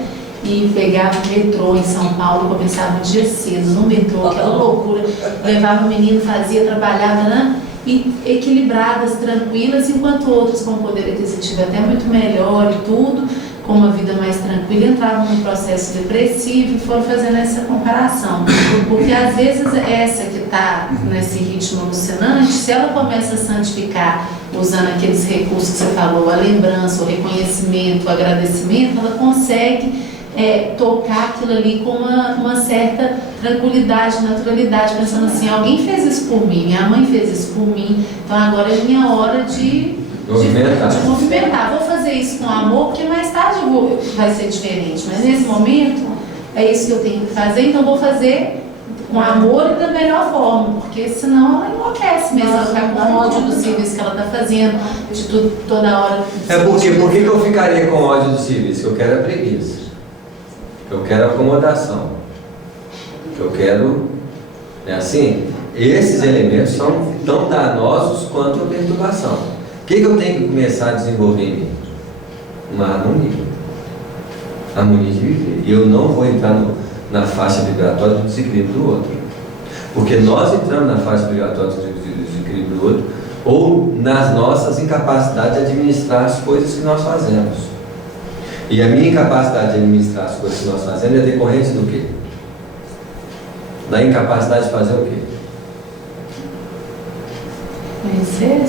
e pegavam o metrô em São Paulo, começavam o dia cedo no metrô, aquela loucura, levava o menino, fazia, trabalhava, né? E equilibradas, tranquilas, enquanto outros com poder aquisitivo até muito melhor e tudo, com uma vida mais tranquila, entravam num processo depressivo e foram fazendo essa comparação. Porque às vezes essa que está nesse ritmo alucinante, se ela começa a santificar usando aqueles recursos que você falou, a lembrança, o reconhecimento, o agradecimento, ela consegue tocar aquilo ali com uma certa tranquilidade, naturalidade, pensando assim, alguém fez isso por mim, minha mãe fez isso por mim, então agora é minha hora de movimentar. Vou fazer isso com amor, porque mais tarde vai ser diferente, mas nesse momento é isso que eu tenho que fazer, então vou fazer com amor e da melhor forma, porque senão ela enlouquece mesmo, ela fica com ódio do serviço que ela está fazendo, de tudo, toda hora. Por que eu ficaria com ódio do serviço? Eu quero a preguiça, eu quero a acomodação, eu quero, esses elementos são tão danosos quanto a perturbação. O que eu tenho que começar a desenvolver em mim? Uma harmonia de viver. E eu não vou entrar na faixa vibratória do desequilíbrio do outro. Porque nós entramos na faixa vibratória do desequilíbrio do outro ou nas nossas incapacidades de administrar as coisas que nós fazemos. E a minha incapacidade de administrar as coisas que nós fazemos é decorrente do quê? Da incapacidade de fazer o quê?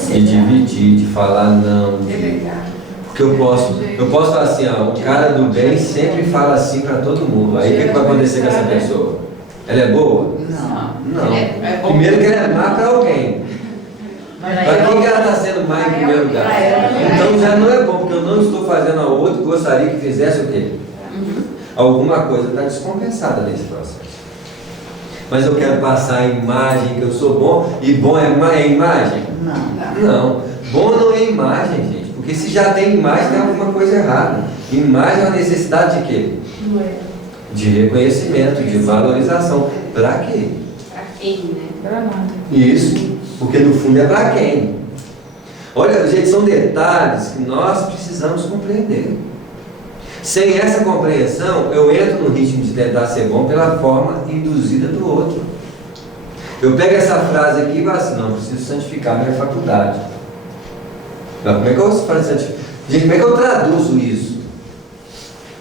De dividir, de falar não, porque eu posso falar assim, o cara do bem sempre fala assim para todo mundo. Aí o que vai acontecer com essa pessoa? Ela é boa? Não. Primeiro que ela é má para alguém. Para quem que ela está sendo má em primeiro lugar? Então já não é bom, porque eu não estou fazendo ao outro, gostaria que fizesse o quê? Alguma coisa está descompensada nesse processo. Mas eu quero passar a imagem que eu sou bom, e bom é imagem? Não. Bom não é imagem, gente, porque se já tem imagem, tem alguma coisa errada. Imagem é uma necessidade de quê? De reconhecimento, de valorização. Para quê? Para quem, né? Para nada. Isso, porque no fundo é para quem? Olha, gente, são detalhes que nós precisamos compreender. Sem essa compreensão, eu entro no ritmo de tentar ser bom pela forma induzida do outro. Eu pego essa frase aqui e falo assim, não, preciso santificar minha faculdade. Mas como é que eu faço santificar? Gente, como é que eu traduzo isso?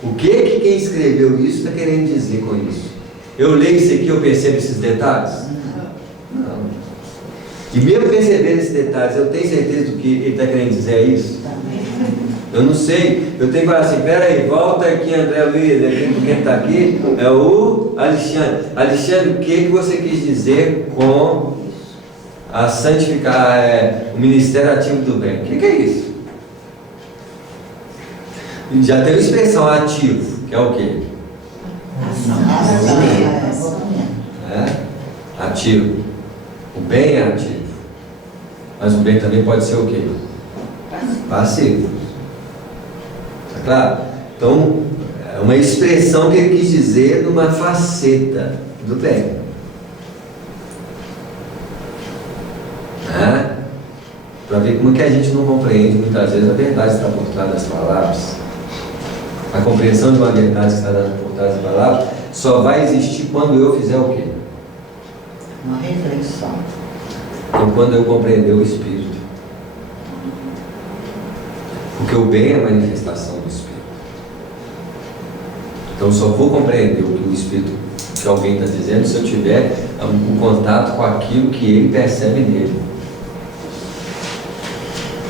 O que quem escreveu isso está querendo dizer com isso? Eu leio isso aqui e eu percebo esses detalhes? Não. E mesmo percebendo esses detalhes, eu tenho certeza do que ele está querendo dizer é isso? Eu não sei, eu tenho que falar assim, peraí, volta aqui André Luiz, quem está aqui é o Alexandre. Alexandre, o que você quis dizer com a santificar o Ministério Ativo do Bem? O que é isso? Já tem uma expressão ativo, que é o quê? ativo. O bem é ativo. Mas o bem também pode ser o quê? Passivo. Tá claro? Então, é uma expressão que ele quis dizer numa faceta do bem. Para ver como que a gente não compreende muitas vezes a verdade que está por trás das palavras. A compreensão de uma verdade que está por trás das palavras só vai existir quando eu fizer o quê? Uma reflexão. Então, quando eu compreender o Espírito. Porque o bem é a manifestação do Espírito. Então, só vou compreender o que o Espírito, que alguém está dizendo, se eu tiver um contato com aquilo que ele percebe nele.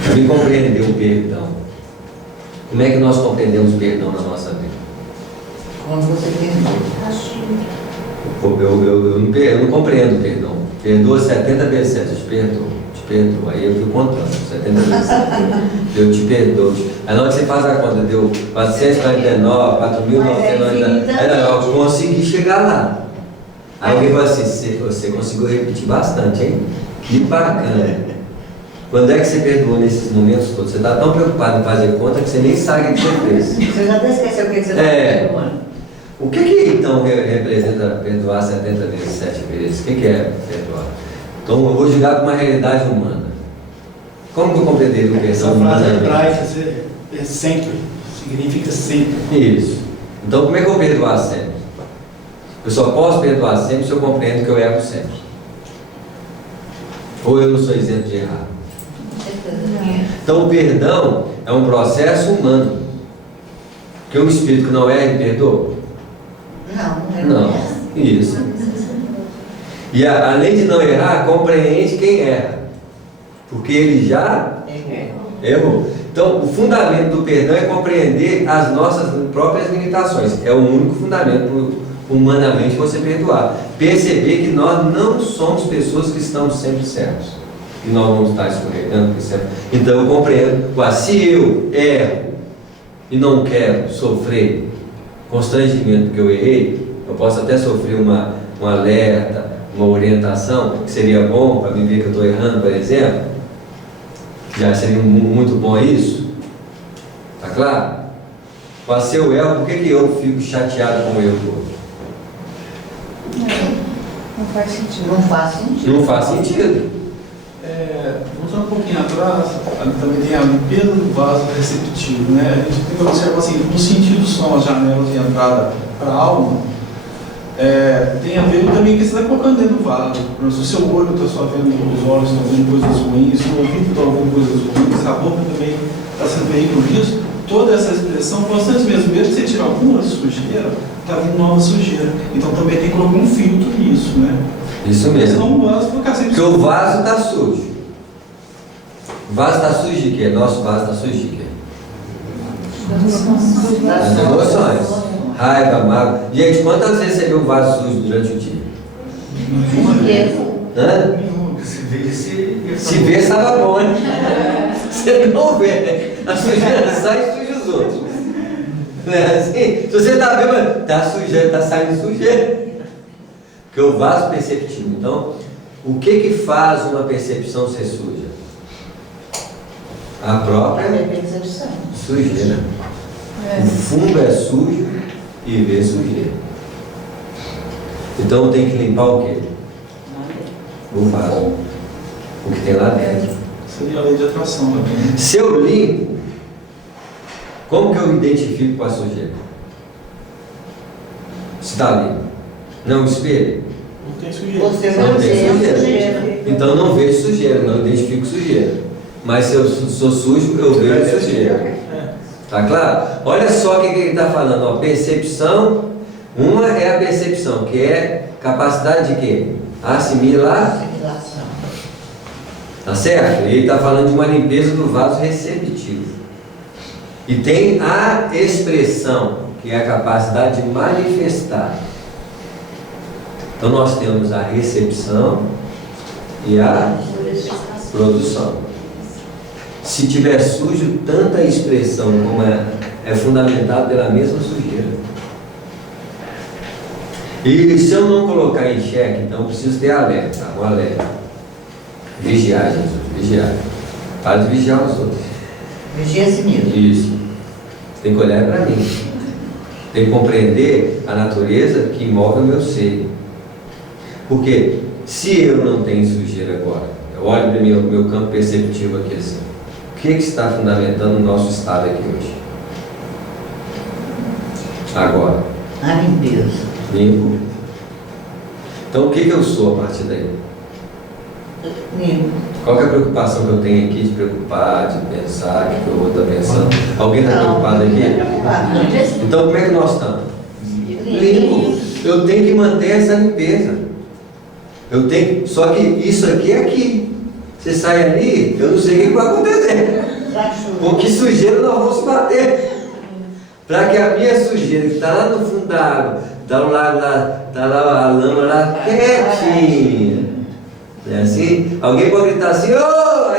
Para compreender o perdão. Como é que nós compreendemos o perdão na nossa vida? Quando você perdoa. Eu não compreendo o perdão. Perdoa 70 vezes 7, eu te perdoo. Aí eu fico contando, 70 vezes 7, eu te perdoo. Aí na hora que você faz a conta, deu 449, 4.999, eu consegui chegar lá. Aí alguém fala assim, você conseguiu repetir bastante, hein? Que bacana. Quando é que você perdoou nesses momentos todos? Você está tão preocupado em fazer conta que você nem sabe o que você fez. Você já até esqueceu o que você está perdoando. O que então representa perdoar 70 vezes, 7 vezes? O que é perdoar? Então eu vou julgar com uma realidade humana. Como que eu compreendei o perdão Essa humano? frase hebraica é sempre, significa sempre. Isso. Então como é que eu vou perdoar sempre? Eu só posso perdoar sempre se eu compreendo que eu erro sempre. Ou eu não sou isento de errar. Então o perdão é um processo humano. Porque um espírito que não erra, ele perdoa? Não. Isso. E além de não errar, compreende quem erra. Porque ele já errou. Então o fundamento do perdão é compreender as nossas próprias limitações. É o único fundamento humanamente você perdoar. Perceber que nós não somos pessoas que estão sempre certas. Que nós vamos estar escorregando. Então eu compreendo. Se eu erro e não quero sofrer constrangimento porque eu errei, eu posso até sofrer um alerta, uma orientação, que seria bom para mim ver que eu estou errando, por exemplo. Já seria muito bom isso. Tá claro? Se eu erro, por que eu fico chateado com o erro do outro? Não faz sentido. Não faz sentido. Voltando um pouquinho atrás, também tem a limpeza do vaso receptivo, né? A gente tem que observar assim, no sentido são as janelas de entrada para a alma, tem a ver também com o que você está colocando dentro do vaso. Se o seu olho está só vendo, os olhos estão vendo coisas ruins, o ouvido está ouvindo coisas ruins, a boca também está sendo veículo disso, toda essa expressão, constantemente mesmo que você tirar alguma sujeira, está vindo nova sujeira. Então também tem que colocar um filtro nisso, né? Isso mesmo. Senão o vaso fica sempre. Porque o vaso está sujo. O vaso está sujo de quê? Nosso vaso está sujo de quê? Das emoções. Raiva, mágoa. Gente, quantas vezes você viu o vaso sujo durante o dia? Se vê, estava bom, né? Você não vê. A sujeira sai e suja os outros. Não é assim? Se você está vendo, está sujeira, está saindo sujeira. Porque o vaso perceptivo. Então, o que faz uma percepção ser suja? A própria sujeira. O fundo é sujo e vê sujeira. Então tem que limpar o quê? O vaso. O que tem lá dentro. Seria a lei de atração também. Se eu limpo, como que eu identifico com a sujeira? Se está limpo. Não espelho? Não tem sujeira. Você Não tem vê sujeira. Então não vejo sujeira, não identifico sujeira. Mas se eu sou sujo, eu vejo sujeira. Tá claro? Olha só o que ele está falando. Ó, percepção, uma é a percepção, que é capacidade de quê? Assimilar. Tá certo? Ele está falando de uma limpeza do vaso receptivo. E tem a expressão, que é a capacidade de manifestar. Então nós temos a recepção e a produção. Se tiver sujo, tanta expressão como é fundamentado pela mesma sujeira. E se eu não colocar em xeque, então eu preciso ter alerta, um alerta. Vigiar, Jesus, vigiar. Para de vigiar os outros. Vigia a si mesmo. Isso. Tem que olhar para mim. Tem que compreender a natureza que move o meu ser. Porque se eu não tenho sujeira agora, eu olho para o meu campo perceptivo aqui assim, o que está fundamentando o nosso estado aqui hoje? Agora. A limpeza. Limpo. Então o que eu sou a partir daí? Limpo. Qual que é a preocupação que eu tenho aqui de preocupar, de pensar, o que o outro está pensando? Alguém está preocupado aqui? Então como é que nós estamos? Limpo. Eu tenho que manter essa limpeza. Eu tenho. Só que isso aqui é aqui. Você sai ali, eu não sei o que vai acontecer. Com que sujeira nós vamos se bater. Para que a minha sujeira, que está lá no fundo da água, está lá a lama lá quietinha. É assim? Alguém pode gritar assim, oh!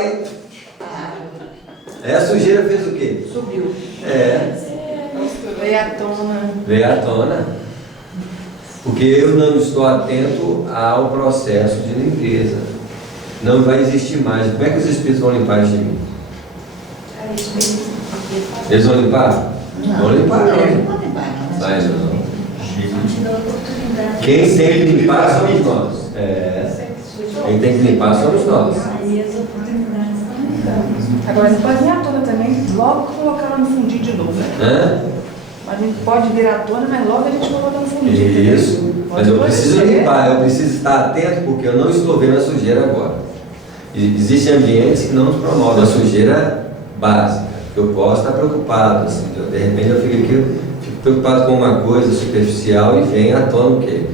Aí a sujeira fez o quê? Subiu. Veio à tona. Veio à tona. Porque eu não estou atento ao processo de limpeza. Não vai existir mais. Como é que os espíritos vão limpar isso de mim? Eles vão limpar? Não, Vão limpar, não. não. Vai, não. Quem tem que limpar somos nós. Quem tem que limpar somos nós. Agora, você pode vir à tona também, logo colocar ela no fundir de novo, né? A gente pode vir à tona, mas logo a gente coloca no fundir. Isso. Mas eu preciso limpar, eu preciso estar atento, porque eu não estou vendo a sujeira agora. Existem ambientes que não nos promovem a sujeira básica. Eu posso estar preocupado, assim, de repente eu fico aqui, eu fico preocupado com uma coisa superficial e vem à tona o quê?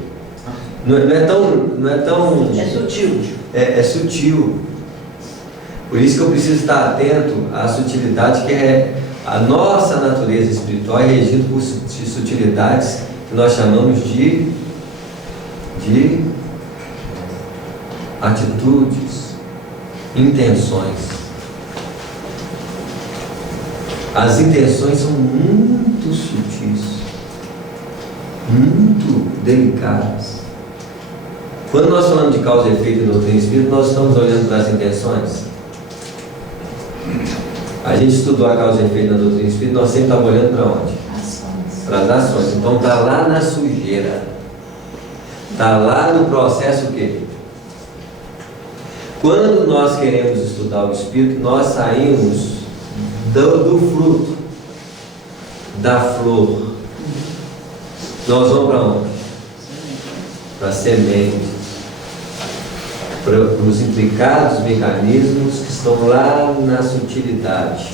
Não é tão... É sutil. É sutil. Por isso que eu preciso estar atento à sutilidade que é a nossa natureza espiritual, é regida por sutilidades que nós chamamos de atitudes, intenções. As intenções são muito sutis, muito delicadas. Quando nós falamos de causa e efeito e doutrina espírita, nós estamos olhando para as intenções. A gente estudou a causa e efeito da doutrina espírita, nós sempre estamos olhando para onde? Ações. Para as ações. Então está lá na sujeira. Está lá no processo o quê? Quando nós queremos estudar o espírito, nós saímos do fruto, da flor. Nós vamos para onde? Para a semente, para os implicados mecanismos que estão lá na sutilidade.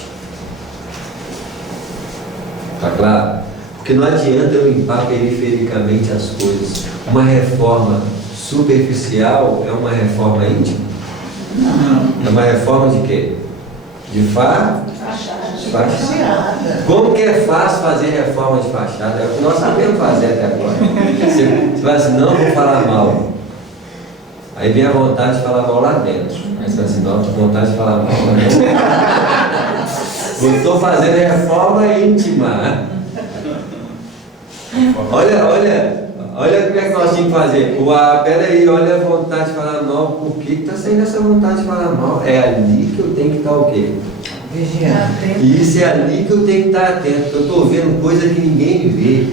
Está claro? Porque não adianta eu limpar perifericamente as coisas. Uma reforma superficial é uma reforma íntima? Não. É uma reforma de quê? De fachada. Como que é fácil fazer reforma de fachada? É o que nós sabemos fazer até agora. Você fala assim, não vou falar mal. Aí vem a vontade de falar mal lá dentro. Aí você fala assim, não, vontade de falar mal lá dentro. Eu estou fazendo reforma íntima. Olha como é que nós tínhamos que fazer. Peraí, olha a vontade de falar mal. Por que está saindo essa vontade de falar mal? É ali que eu tenho que estar o quê? Vigiar. E isso é ali que eu tenho que estar atento, porque eu estou vendo coisas que ninguém vê.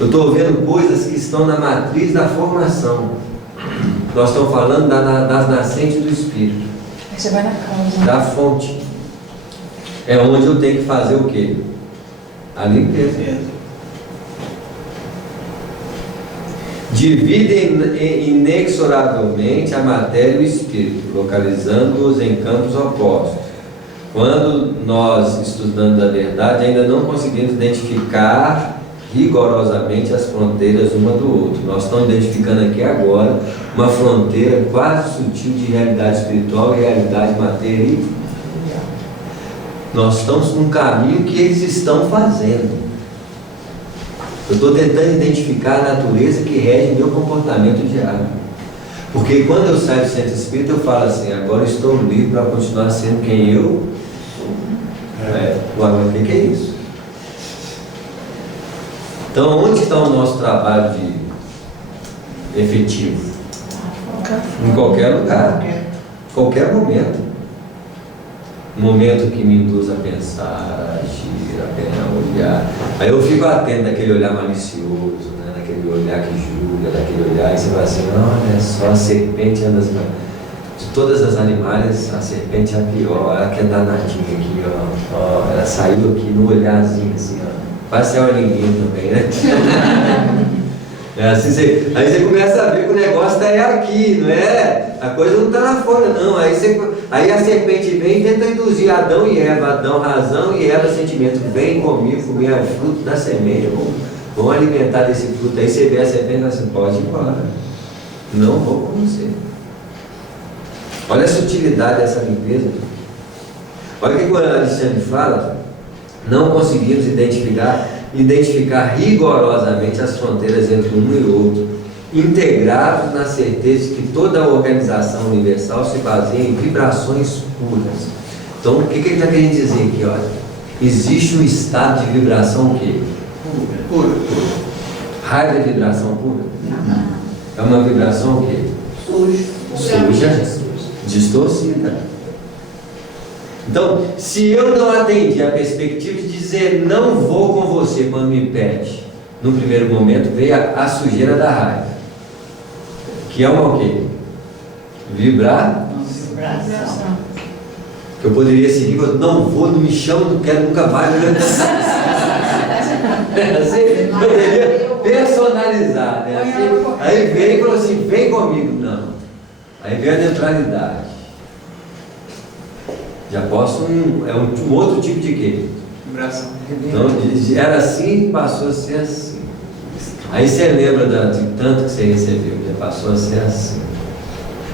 Eu estou vendo coisas que estão na matriz da formação. Nós estamos falando das nascentes do Espírito. Aí você vai na causa. Da fonte. É onde eu tenho que fazer o quê? A limpeza. Dividem inexoravelmente a matéria e o espírito, localizando-os em campos opostos. Quando nós, estudando a verdade, ainda não conseguimos identificar rigorosamente as fronteiras uma do outro. Nós estamos identificando aqui agora uma fronteira quase sutil de realidade espiritual e realidade material. Nós estamos num caminho que eles estão fazendo. Eu estou tentando identificar a natureza que rege meu comportamento diário. Porque quando eu saio do centro espírita, eu falo assim, agora eu estou livre para continuar sendo quem eu sou. Agora, o que é isso? Então, onde está o nosso trabalho efetivo? Em qualquer lugar, qualquer momento. Um momento que me induz a pensar, a agir, a olhar. Aí eu fico atento daquele olhar malicioso, né? Daquele olhar que julga, daquele olhar e você fala assim, olha só, a serpente anda assim. De todas as animais, a serpente é a pior, ela que é danadinha aqui, ó, ela saiu aqui no olharzinho assim, ó. Quase é o ninguém também, né? Assim aí você começa a ver que o negócio está aqui, não é? A coisa não está lá fora, não. Aí a serpente vem e tenta induzir Adão e Eva, Adão razão e Eva sentimento. Vem comigo, comer o fruto da semente, vamos alimentar desse fruto. Aí você vê a serpente e fala assim, pode ir embora, não vou com você. Olha a sutilidade dessa limpeza. Olha o que o Alexandre fala. Não conseguimos identificar rigorosamente as fronteiras entre um e outro, integrados na certeza de que toda a organização universal se baseia em vibrações puras. Então, o que ele está querendo dizer aqui? Olha, existe um estado de vibração o quê? Pura. Raiva é vibração pura? Não. É uma vibração o quê? Suja, distorcida. Então, se eu não atendi a perspectiva de dizer não vou com você quando me pede, no primeiro momento veio a sujeira da raiva, que é uma o quê? Vibração. Que eu poderia seguir, mas não vou, não me chamo, não quero nunca mais. Você poderia personalizar, né? Assim, aí veio e falou assim, vem comigo. Não. Aí veio a neutralidade. Já posso um outro tipo de quê? Vibração. Então, era assim e passou a ser assim. Aí você lembra de tanto que você recebeu, já passou a ser assim.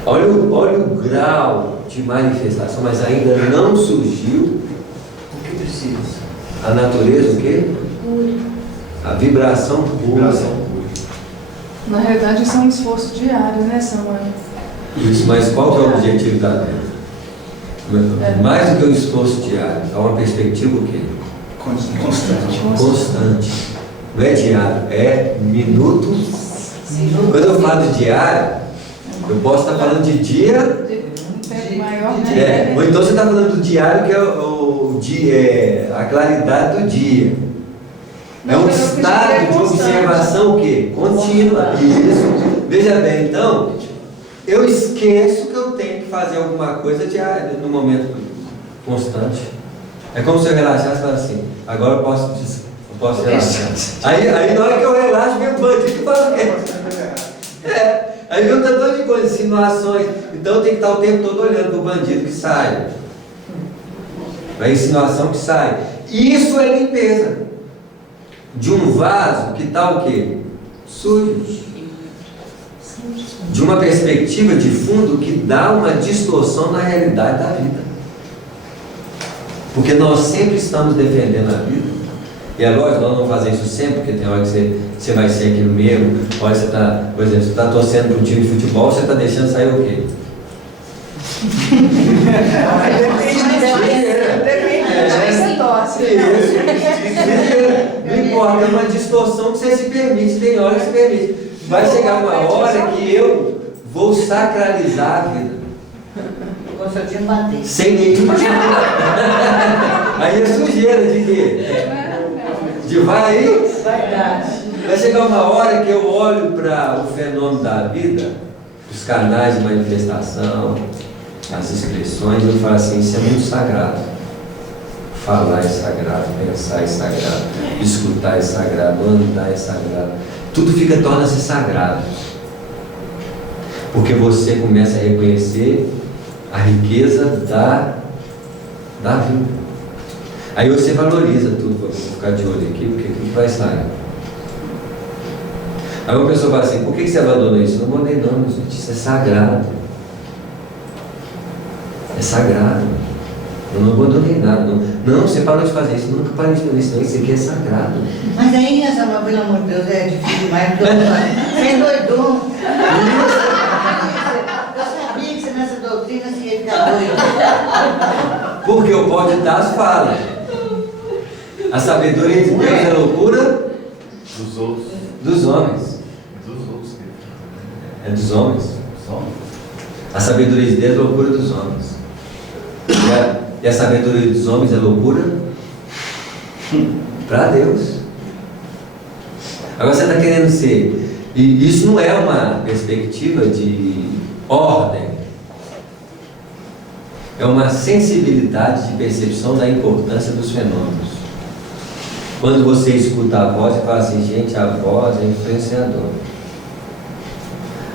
Olha o grau de manifestação, mas ainda não surgiu o que precisa. A natureza o quê? A vibração pura. Na realidade, isso é um esforço diário, né, Samuel? Isso, mas qual que é o objetivo da vida? Mais do que um esforço diário, é uma perspectiva o quê? Constante. Não é diário, é minuto. Quando eu falo de diário, eu posso estar falando de dia. Ou então você está falando do diário, que é a claridade do dia. É um estado de observação o quê? Contínua. Isso. Veja bem, então, eu esqueço que eu tenho que fazer alguma coisa diária, no momento constante. É como se eu relaxasse e falasse assim, agora eu posso relaxar. Aí na hora que eu relaxo, vem o bandido e fala o quê? Aí vem um tanto de coisas, insinuações. Então eu tenho que estar o tempo todo olhando para o bandido que sai, para a insinuação que sai. Isso é limpeza de um vaso que está o quê? Sujo. De uma perspectiva de fundo que dá uma distorção na realidade da vida. Porque nós sempre estamos defendendo a vida. E é lógico, nós não vamos fazer isso sempre, porque tem hora que você vai ser aquilo mesmo. Olha, você está, por exemplo, você está torcendo para um time de futebol, você está deixando sair o quê? Não importa, é uma distorção que você se permite, tem hora que se permite. Vai chegar uma hora que eu vou sacralizar a vida. Sem nenhuma. Aí é sujeira de quê? De vai chegar uma hora que eu olho para o fenômeno da vida, os canais de manifestação, as expressões, eu falo assim, isso é muito sagrado. Falar é sagrado, pensar é sagrado, escutar é sagrado, andar é sagrado. Tudo torna-se sagrado. Porque você começa a reconhecer a riqueza da vida. Aí você valoriza tudo. Vou ficar de olho aqui, porque o que vai sair? Aí uma pessoa fala assim, por que você abandonou isso? Eu não abandonei não, gente, isso é sagrado. É sagrado. Eu não abandonei nada. Não, você parou de fazer isso. Nunca parei de fazer isso, não. Isso aqui é sagrado. Mas aí, essa, pelo amor de Deus, é difícil demais. Você doidou. Eu sabia que você nessa doutrina você ia ficar doido. Porque o pó de Tasso fala. A sabedoria de Deus é loucura Dos outros. Dos homens. Dos outros. É dos homens. Dos homens. A sabedoria de Deus é loucura dos homens. E a sabedoria dos homens é loucura para Deus. Agora você está querendo ser. E isso não é uma perspectiva de ordem. É uma sensibilidade de percepção da importância dos fenômenos. Quando você escuta a voz e fala assim, gente, a voz é influenciadora.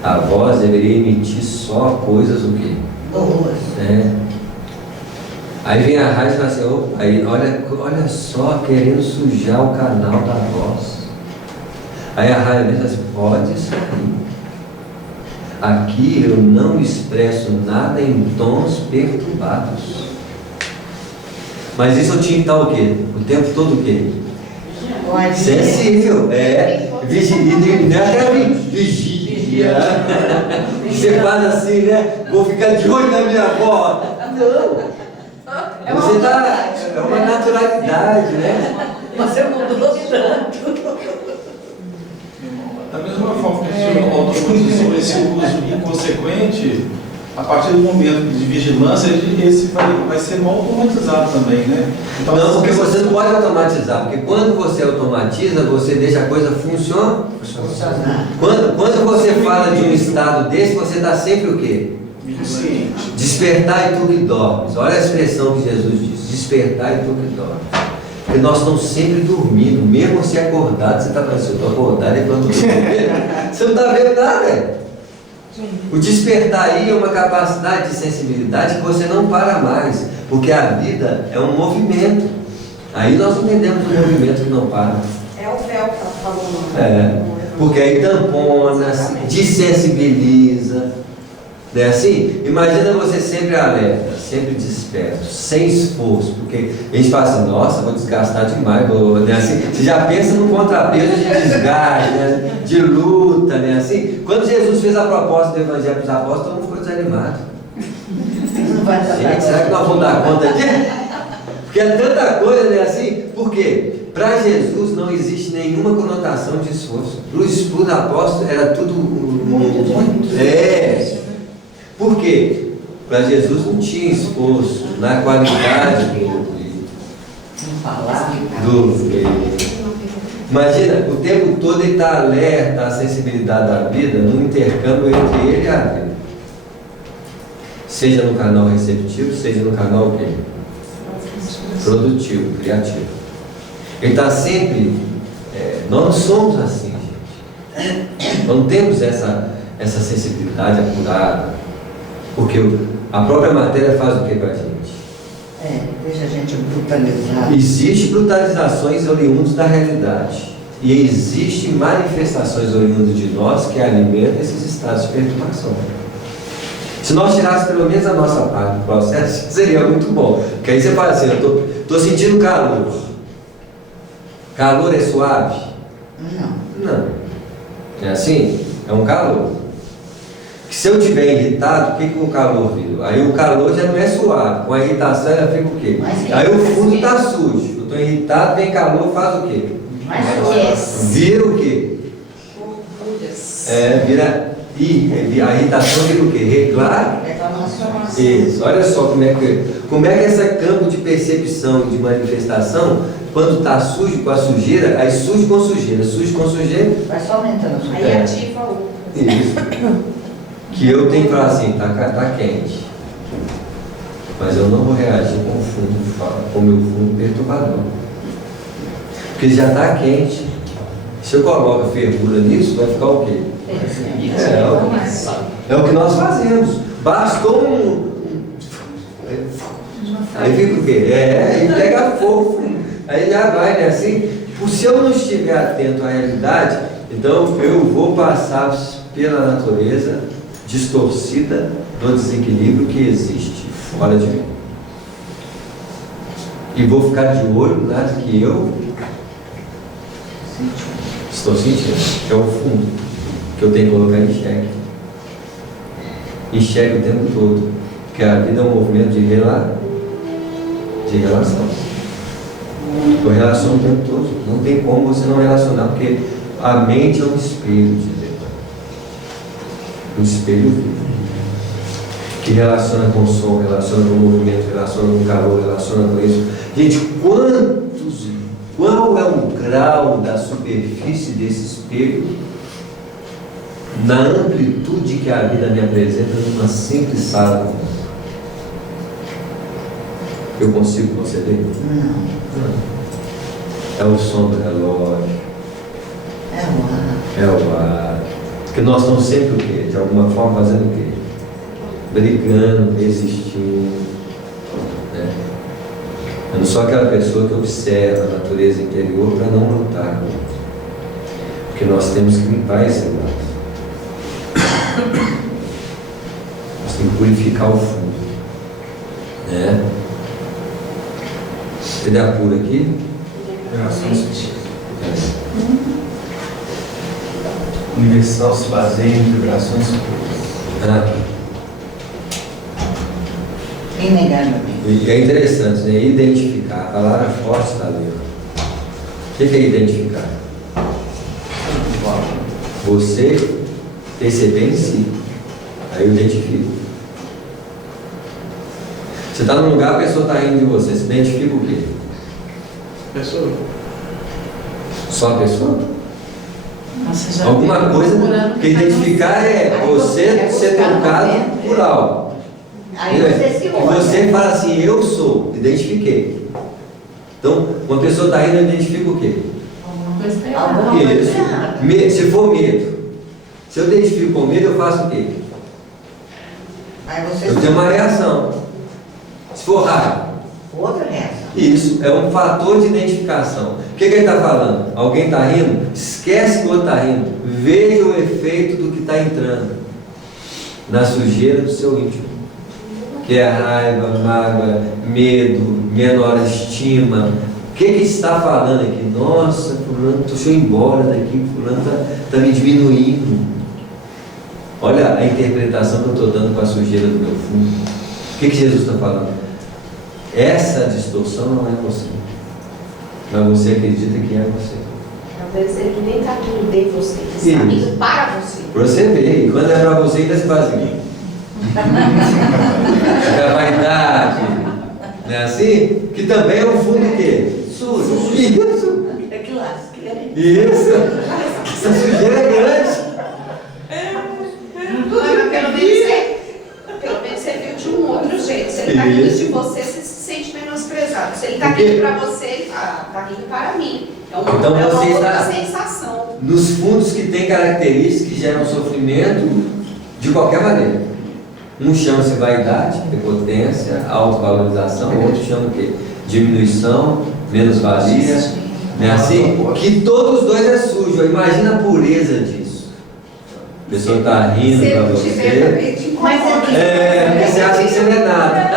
A voz deveria emitir só coisas o quê? Boas. Aí vem a rádio e fala assim, opa, aí olha só, querendo sujar o canal da voz. Aí a rádio diz assim, pode sair. Aqui eu não expresso nada em tons perturbados. Mas isso eu tinha que estar o quê? O tempo todo o quê? Sensível. Vigia. Você faz assim, né? Vou ficar de olho na minha voz. Não. Você tá. É uma naturalidade, né? Você mudou tanto. Da mesma forma que o senhor automatizou esse uso inconsequente, a partir do momento de vigilância, esse vai ser mal automatizado também, né? Então, não, porque você não pode automatizar, porque quando você automatiza, você deixa a coisa funcionar. Quando você fala de um estado desse, você está sempre o quê? Despertar e tu que dormes. Olha a expressão que Jesus diz, despertar e tu que dormes. Porque nós estamos sempre dormindo, mesmo se acordado, você está pensando, eu estou acordado e quando você não está vendo nada. O despertar aí é uma capacidade de sensibilidade que você não para mais, porque a vida é um movimento. Aí nós entendemos o movimento que não para. É o véu que ela falou. Porque aí tampona, desensibiliza. Não é assim? Imagina você sempre alerta, sempre desperto, sem esforço, porque a gente fala assim, nossa, vou desgastar demais, não é assim? Você já pensa no contrapeso de desgaste, né? De luta, né? Assim? Quando Jesus fez a proposta do Evangelho para os apóstolos, todo mundo ficou desanimado. Gente, será que nós vamos dar conta disso? Porque é tanta coisa, né? Assim? Por quê? Para Jesus não existe nenhuma conotação de esforço. Para os apóstolos era tudo muito. Por quê? Para Jesus não tinha esforço na qualidade do imagina, o tempo todo ele está alerta à sensibilidade da vida, no intercâmbio entre ele e a vida. Seja no canal receptivo, seja no canal o quê? Produtivo, criativo. Ele está sempre. Nós não somos assim, gente. Nós não temos essa sensibilidade apurada. Porque a própria matéria faz o que para a gente? Deixa a gente brutalizar. Existem brutalizações oriundas da realidade. E existem manifestações oriundas de nós que alimentam esses estados de perturbação. Se nós tirássemos pelo menos a nossa parte do processo, seria muito bom. Porque aí você fala assim, eu estou sentindo calor. Calor é suave? Não. É assim? É um calor. Se eu estiver irritado, o que o calor vira? Aí o calor já não é suave. Com a irritação ela fica o quê? Aí o fundo está sujo. Eu estou irritado, vem calor, faz o quê? Vira o quê? Vira. A irritação vira o quê? Reclamação. Isso. Olha só como é que esse campo de percepção e de manifestação, quando está sujo com a sujeira, aí sujo com sujeira. Vai só aumentando a sujeira. Aí ativa o. Isso. Que eu tenho que falar assim, tá quente. Mas eu não vou reagir com o meu fundo perturbador. Porque já está quente. Se eu coloco fervura nisso, vai ficar o quê? É o que nós fazemos. Bastou aí fica o quê? E pega fogo. Aí já vai, né? Assim, se eu não estiver atento à realidade, então eu vou passar pela natureza distorcida do desequilíbrio que existe fora de mim. E vou ficar de olho nas que eu estou sentindo, que é o fundo, que eu tenho que colocar em xeque. Em xeque o tempo todo. Porque a vida é um movimento de relação. Eu relaciono o tempo todo. Não tem como você não relacionar, porque A mente é um espelho de Deus. Um espelho vivo. Que relaciona com o som, relaciona com o movimento, relaciona com o calor, relaciona com isso. Gente, qual é o grau da superfície desse espelho na amplitude que a vida me apresenta numa simples sala? Eu consigo conceber? Não. É o som do relógio. É o ar. É o ar. Porque nós estamos sempre o quê? De alguma forma fazendo o quê? Brigando, resistindo. Né? Eu não sou aquela pessoa que observa a natureza interior para não lutar. Porque nós temos que limpar esse lado. Nós temos que purificar o fundo. Né? Você dá puro aqui? Universal se baseia em vibrações puras. Inegavelmente. E é interessante, né? Identificar. A palavra forte está ali. O que é identificar? Você perceber em si. Aí eu identifico. Você está num lugar, a pessoa está rindo de você. Você identifica o quê? Pessoa. Só a pessoa? Nossa, já Alguma coisa. procurando Porque identificar é você ser tocado por algo. Aí você se E olha. você fala assim, eu sou, identifiquei. Então, uma pessoa está rindo, identifica o quê? alguma coisa está Alguma errada. coisa Isso. errada. Se for medo, se eu identifico com medo, eu faço o quê? Aí você Eu tenho uma reação. Se for raiva, outra reação. isso é um fator de identificação. O que ele está falando? Alguém está rindo? Esquece que o outro está rindo. Veja o efeito do que está entrando na sujeira do seu íntimo. Que é raiva, mágoa, medo, menor estima. O que está falando aqui? Nossa, fulano, deixa eu ir embora daqui, fulano está me diminuindo. Olha a interpretação que eu estou dando com a sujeira do meu fundo. O que Jesus está falando? Essa distorção não é você. Mas você acredita que é você. Talvez ele nem está vindo de você, ele está Isso. vindo para você. Para você ver. E quando é para você, ainda se faz assim. É a vaidade. Não é assim? Que também é um fundo o quê? Sujo. Isso. É que lasqueira. Isso. Essa sujeira é grande. Mas pelo menos você viu de um outro jeito. Se ele está rindo de você, você se sente menosprezado. Se ele está rindo para você, ele está rindo para mim. É uma, Então é uma você outra está sensação. nos fundos que têm características que geram sofrimento de qualquer maneira. Um chama-se vaidade, prepotência, autovalorização, o outro chama o quê? Diminuição, menos-valia. Não é assim? Que todos os dois é sujo. Imagina a pureza disso. A pessoa está rindo Se para ele tiver você. também te Mas é incomoda. que- Porque você acha que você não é nada.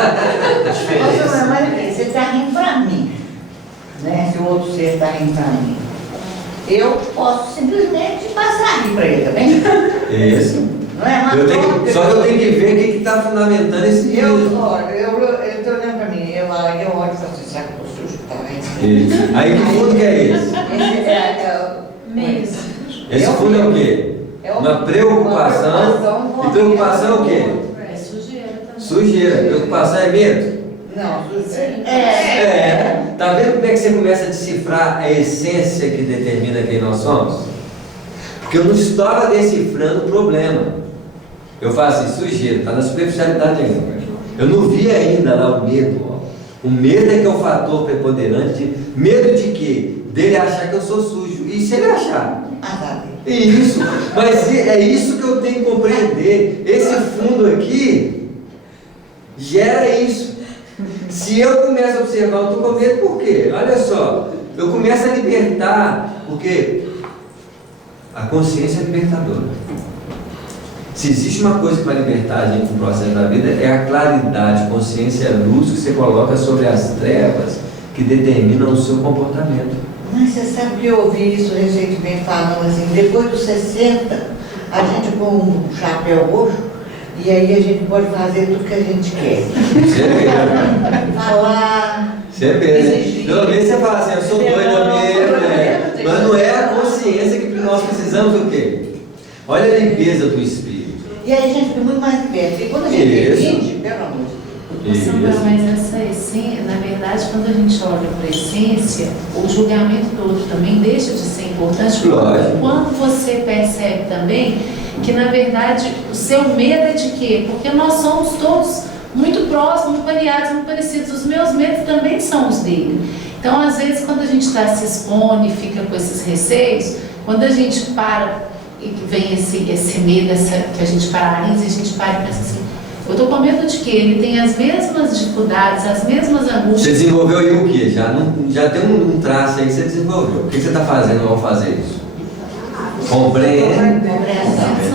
Nossa, mas aqui, você está rindo para mim. Né? Se o outro ser está rindo para mim. Eu posso simplesmente passar aqui para ele também. Isso. Não é? Mas Só que eu tenho que ver o que está fundamentando esse riso. olha, eu estou olhando para mim, eu olho e falo assim, sabe que eu sujo também. Isso. Aí que fundo que é esse? Esse é Mesmo. Esse fundo é o quê? Uma preocupação. E preocupação é o quê? É sujeira também. Sujeira. Preocupação é medo? Não, Tá vendo como é que você começa a decifrar a essência que determina quem nós somos? Porque eu não estava decifrando o problema. Eu falo assim, sujeira, está na superficialidade ainda. Eu não vi ainda lá o medo. Ó. O medo é que é um fator preponderante. Medo de quê? Dele achar que eu sou sujo. E se ele achar? É isso. Mas é isso que eu tenho que compreender. Esse fundo aqui gera isso. Se eu começo a observar, eu estou com medo por quê? Olha só, eu começo a libertar, porque a consciência é libertadora. Se existe uma coisa que vai libertar a gente no processo da vida, é a claridade. Consciência é a luz que você coloca sobre as trevas que determinam o seu comportamento. Mas você sabe que eu ouvi isso recentemente falando assim, depois dos 60, a gente põe um chapéu roxo e aí a gente pode fazer tudo que a gente quer. Você vê, Falar, você vê, né? Pelo menos você fala assim, eu sou doido mesmo, né? Mas não é a consciência que nós precisamos do quê? Olha a limpeza do espírito. E aí a gente fica muito mais perto. E quando a gente entende, pelo amor de Deus. Sandra, mas essa essência, na verdade, quando a gente olha para a essência, o julgamento do outro também deixa de ser importante. Lógico. Quando você percebe também que, na verdade, o seu medo é de quê? Porque nós somos todos muito próximos, muito variados, muito parecidos. Os meus medos também são os dele. Então, às vezes, quando a gente está se expondo e fica com esses receios, quando a gente para e vem esse medo, que a gente paralisa, a gente para e pensa assim, eu estou com medo de quê? Ele tem as mesmas dificuldades, as mesmas angústias. Você desenvolveu aí o quê? Já tem um traço aí que você desenvolveu. O que você está fazendo ao fazer isso? Compreende?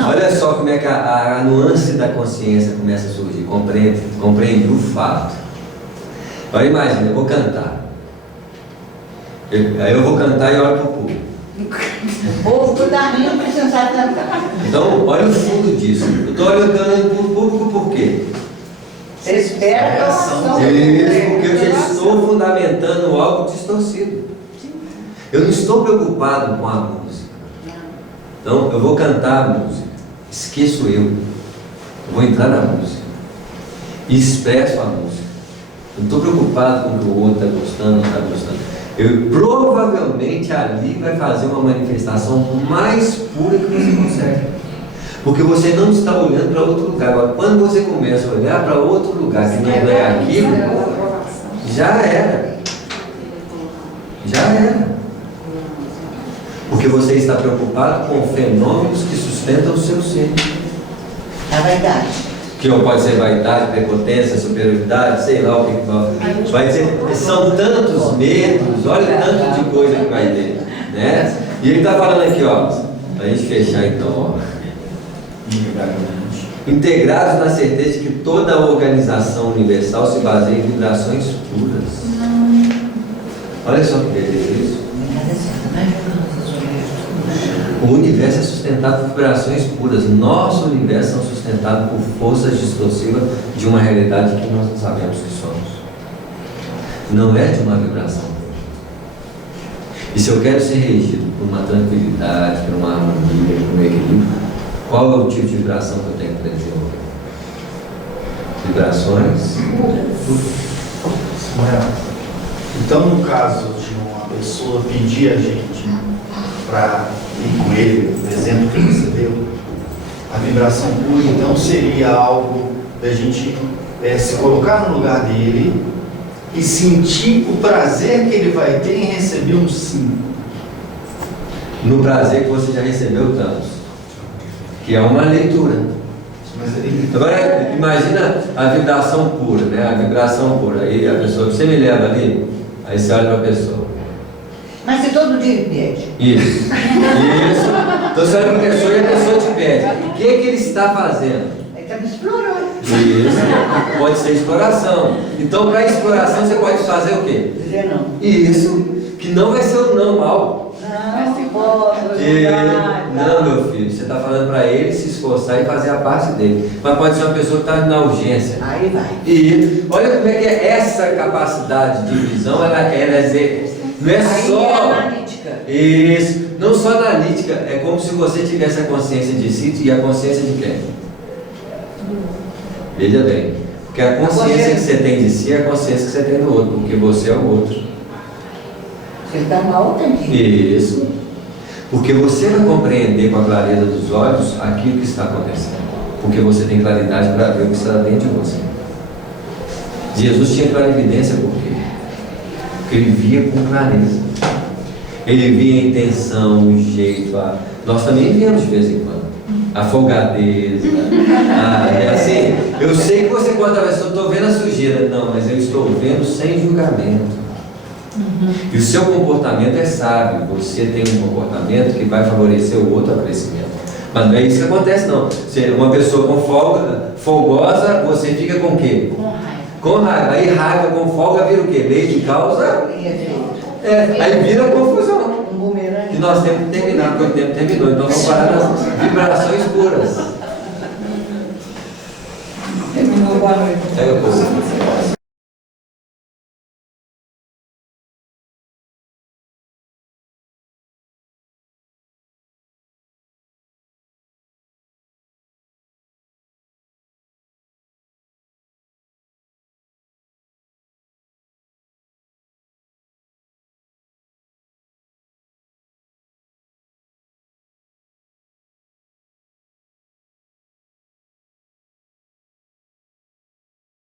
Olha só como é que a nuance da consciência começa a surgir. Compreende o fato. Agora imagina, eu vou cantar. Aí eu vou cantar e olho para o público. O povo da minha precisa cantar. Então, olha o fundo disso. Eu estou olhando para o público por quê? Você espera a ação. Isso, porque eu já estou fundamentando algo distorcido. Eu não estou preocupado com a música. Então, eu vou cantar a música. Esqueço eu. Eu vou entrar na música. E expresso a música. Eu não estou preocupado com o que o outro está gostando ou não está gostando. Eu provavelmente ali vai fazer uma manifestação mais pura que você consegue. Porque você não está olhando para outro lugar. Agora, quando você começa a olhar para outro lugar que não é aquilo, já era. Já era. Porque você está preocupado com fenômenos que sustentam o seu ser. A vaidade. Que pode ser vaidade, prepotência, superioridade, sei lá o que vai ter. São tantos medos, olha tanto de coisa que vai ter, né? E ele está falando aqui, ó, para a gente fechar então, ó. Integrados na certeza de que toda a organização universal se baseia em vibrações puras. Olha só que beleza isso. O universo é sustentado por vibrações puras. Nosso universo é sustentado por forças distorcivas de uma realidade que nós não sabemos que somos. Não é de uma vibração. E se eu quero ser regido por uma tranquilidade, por uma harmonia, por um equilíbrio, qual é o tipo de vibração que eu tenho que desenvolver? Vibrações puras. Então, no caso de uma pessoa pedir a gente para ir com ele, o exemplo que você deu, a vibração pura, então seria algo da gente se colocar no lugar dele e sentir o prazer que ele vai ter em receber um sim. No prazer que você já recebeu tantos, que é uma leitura. Agora imagina a vibração pura, né? A vibração pura. Aí a pessoa, você me leva ali, aí você olha para a pessoa. Mas se todo dia ele pede. Isso. Então você olha para a pessoa e a pessoa te pede. O que ele está fazendo? Ele está me explorando. Isso. Pode ser exploração. Então, para exploração, você pode fazer o quê? Dizer não. Isso. Que não vai ser um não mal. Não, posso. Não, meu filho. Você está falando para ele se esforçar e fazer a parte dele. Mas pode ser uma pessoa que está na urgência. Aí vai. E olha como é que é essa capacidade de visão, ela não é só analítica. isso, não só analítica, é como se você tivesse a consciência de si e a consciência de quem? Veja bem, porque a consciência que você tem de si é a consciência que você tem do outro, porque você é o outro. Se ele está mal, tem que ir. Isso, porque você vai compreender com a clareza dos olhos aquilo que está acontecendo, porque você tem claridade para ver o que está dentro de você. Jesus tinha clarividência por quê? Porque ele via com clareza. Ele via a intenção, o jeito, nós também viemos de vez em quando. A folgadeza. Assim, eu sei que você quando a pessoa, eu estou vendo a sujeira. Não, mas eu estou vendo sem julgamento. E o seu comportamento é sábio. Você tem um comportamento que vai favorecer o outro ao crescimento. Mas não é isso que acontece, não. Se uma pessoa com folga, folgosa, você fica com o quê? Com raiva. Aí raiva com folga vira o quê? Lei de causa. Aí vira confusão. E nós temos que terminar, porque o tempo terminou. Então vamos parar nas vibrações puras. Terminou, boa noite. Pega o povo.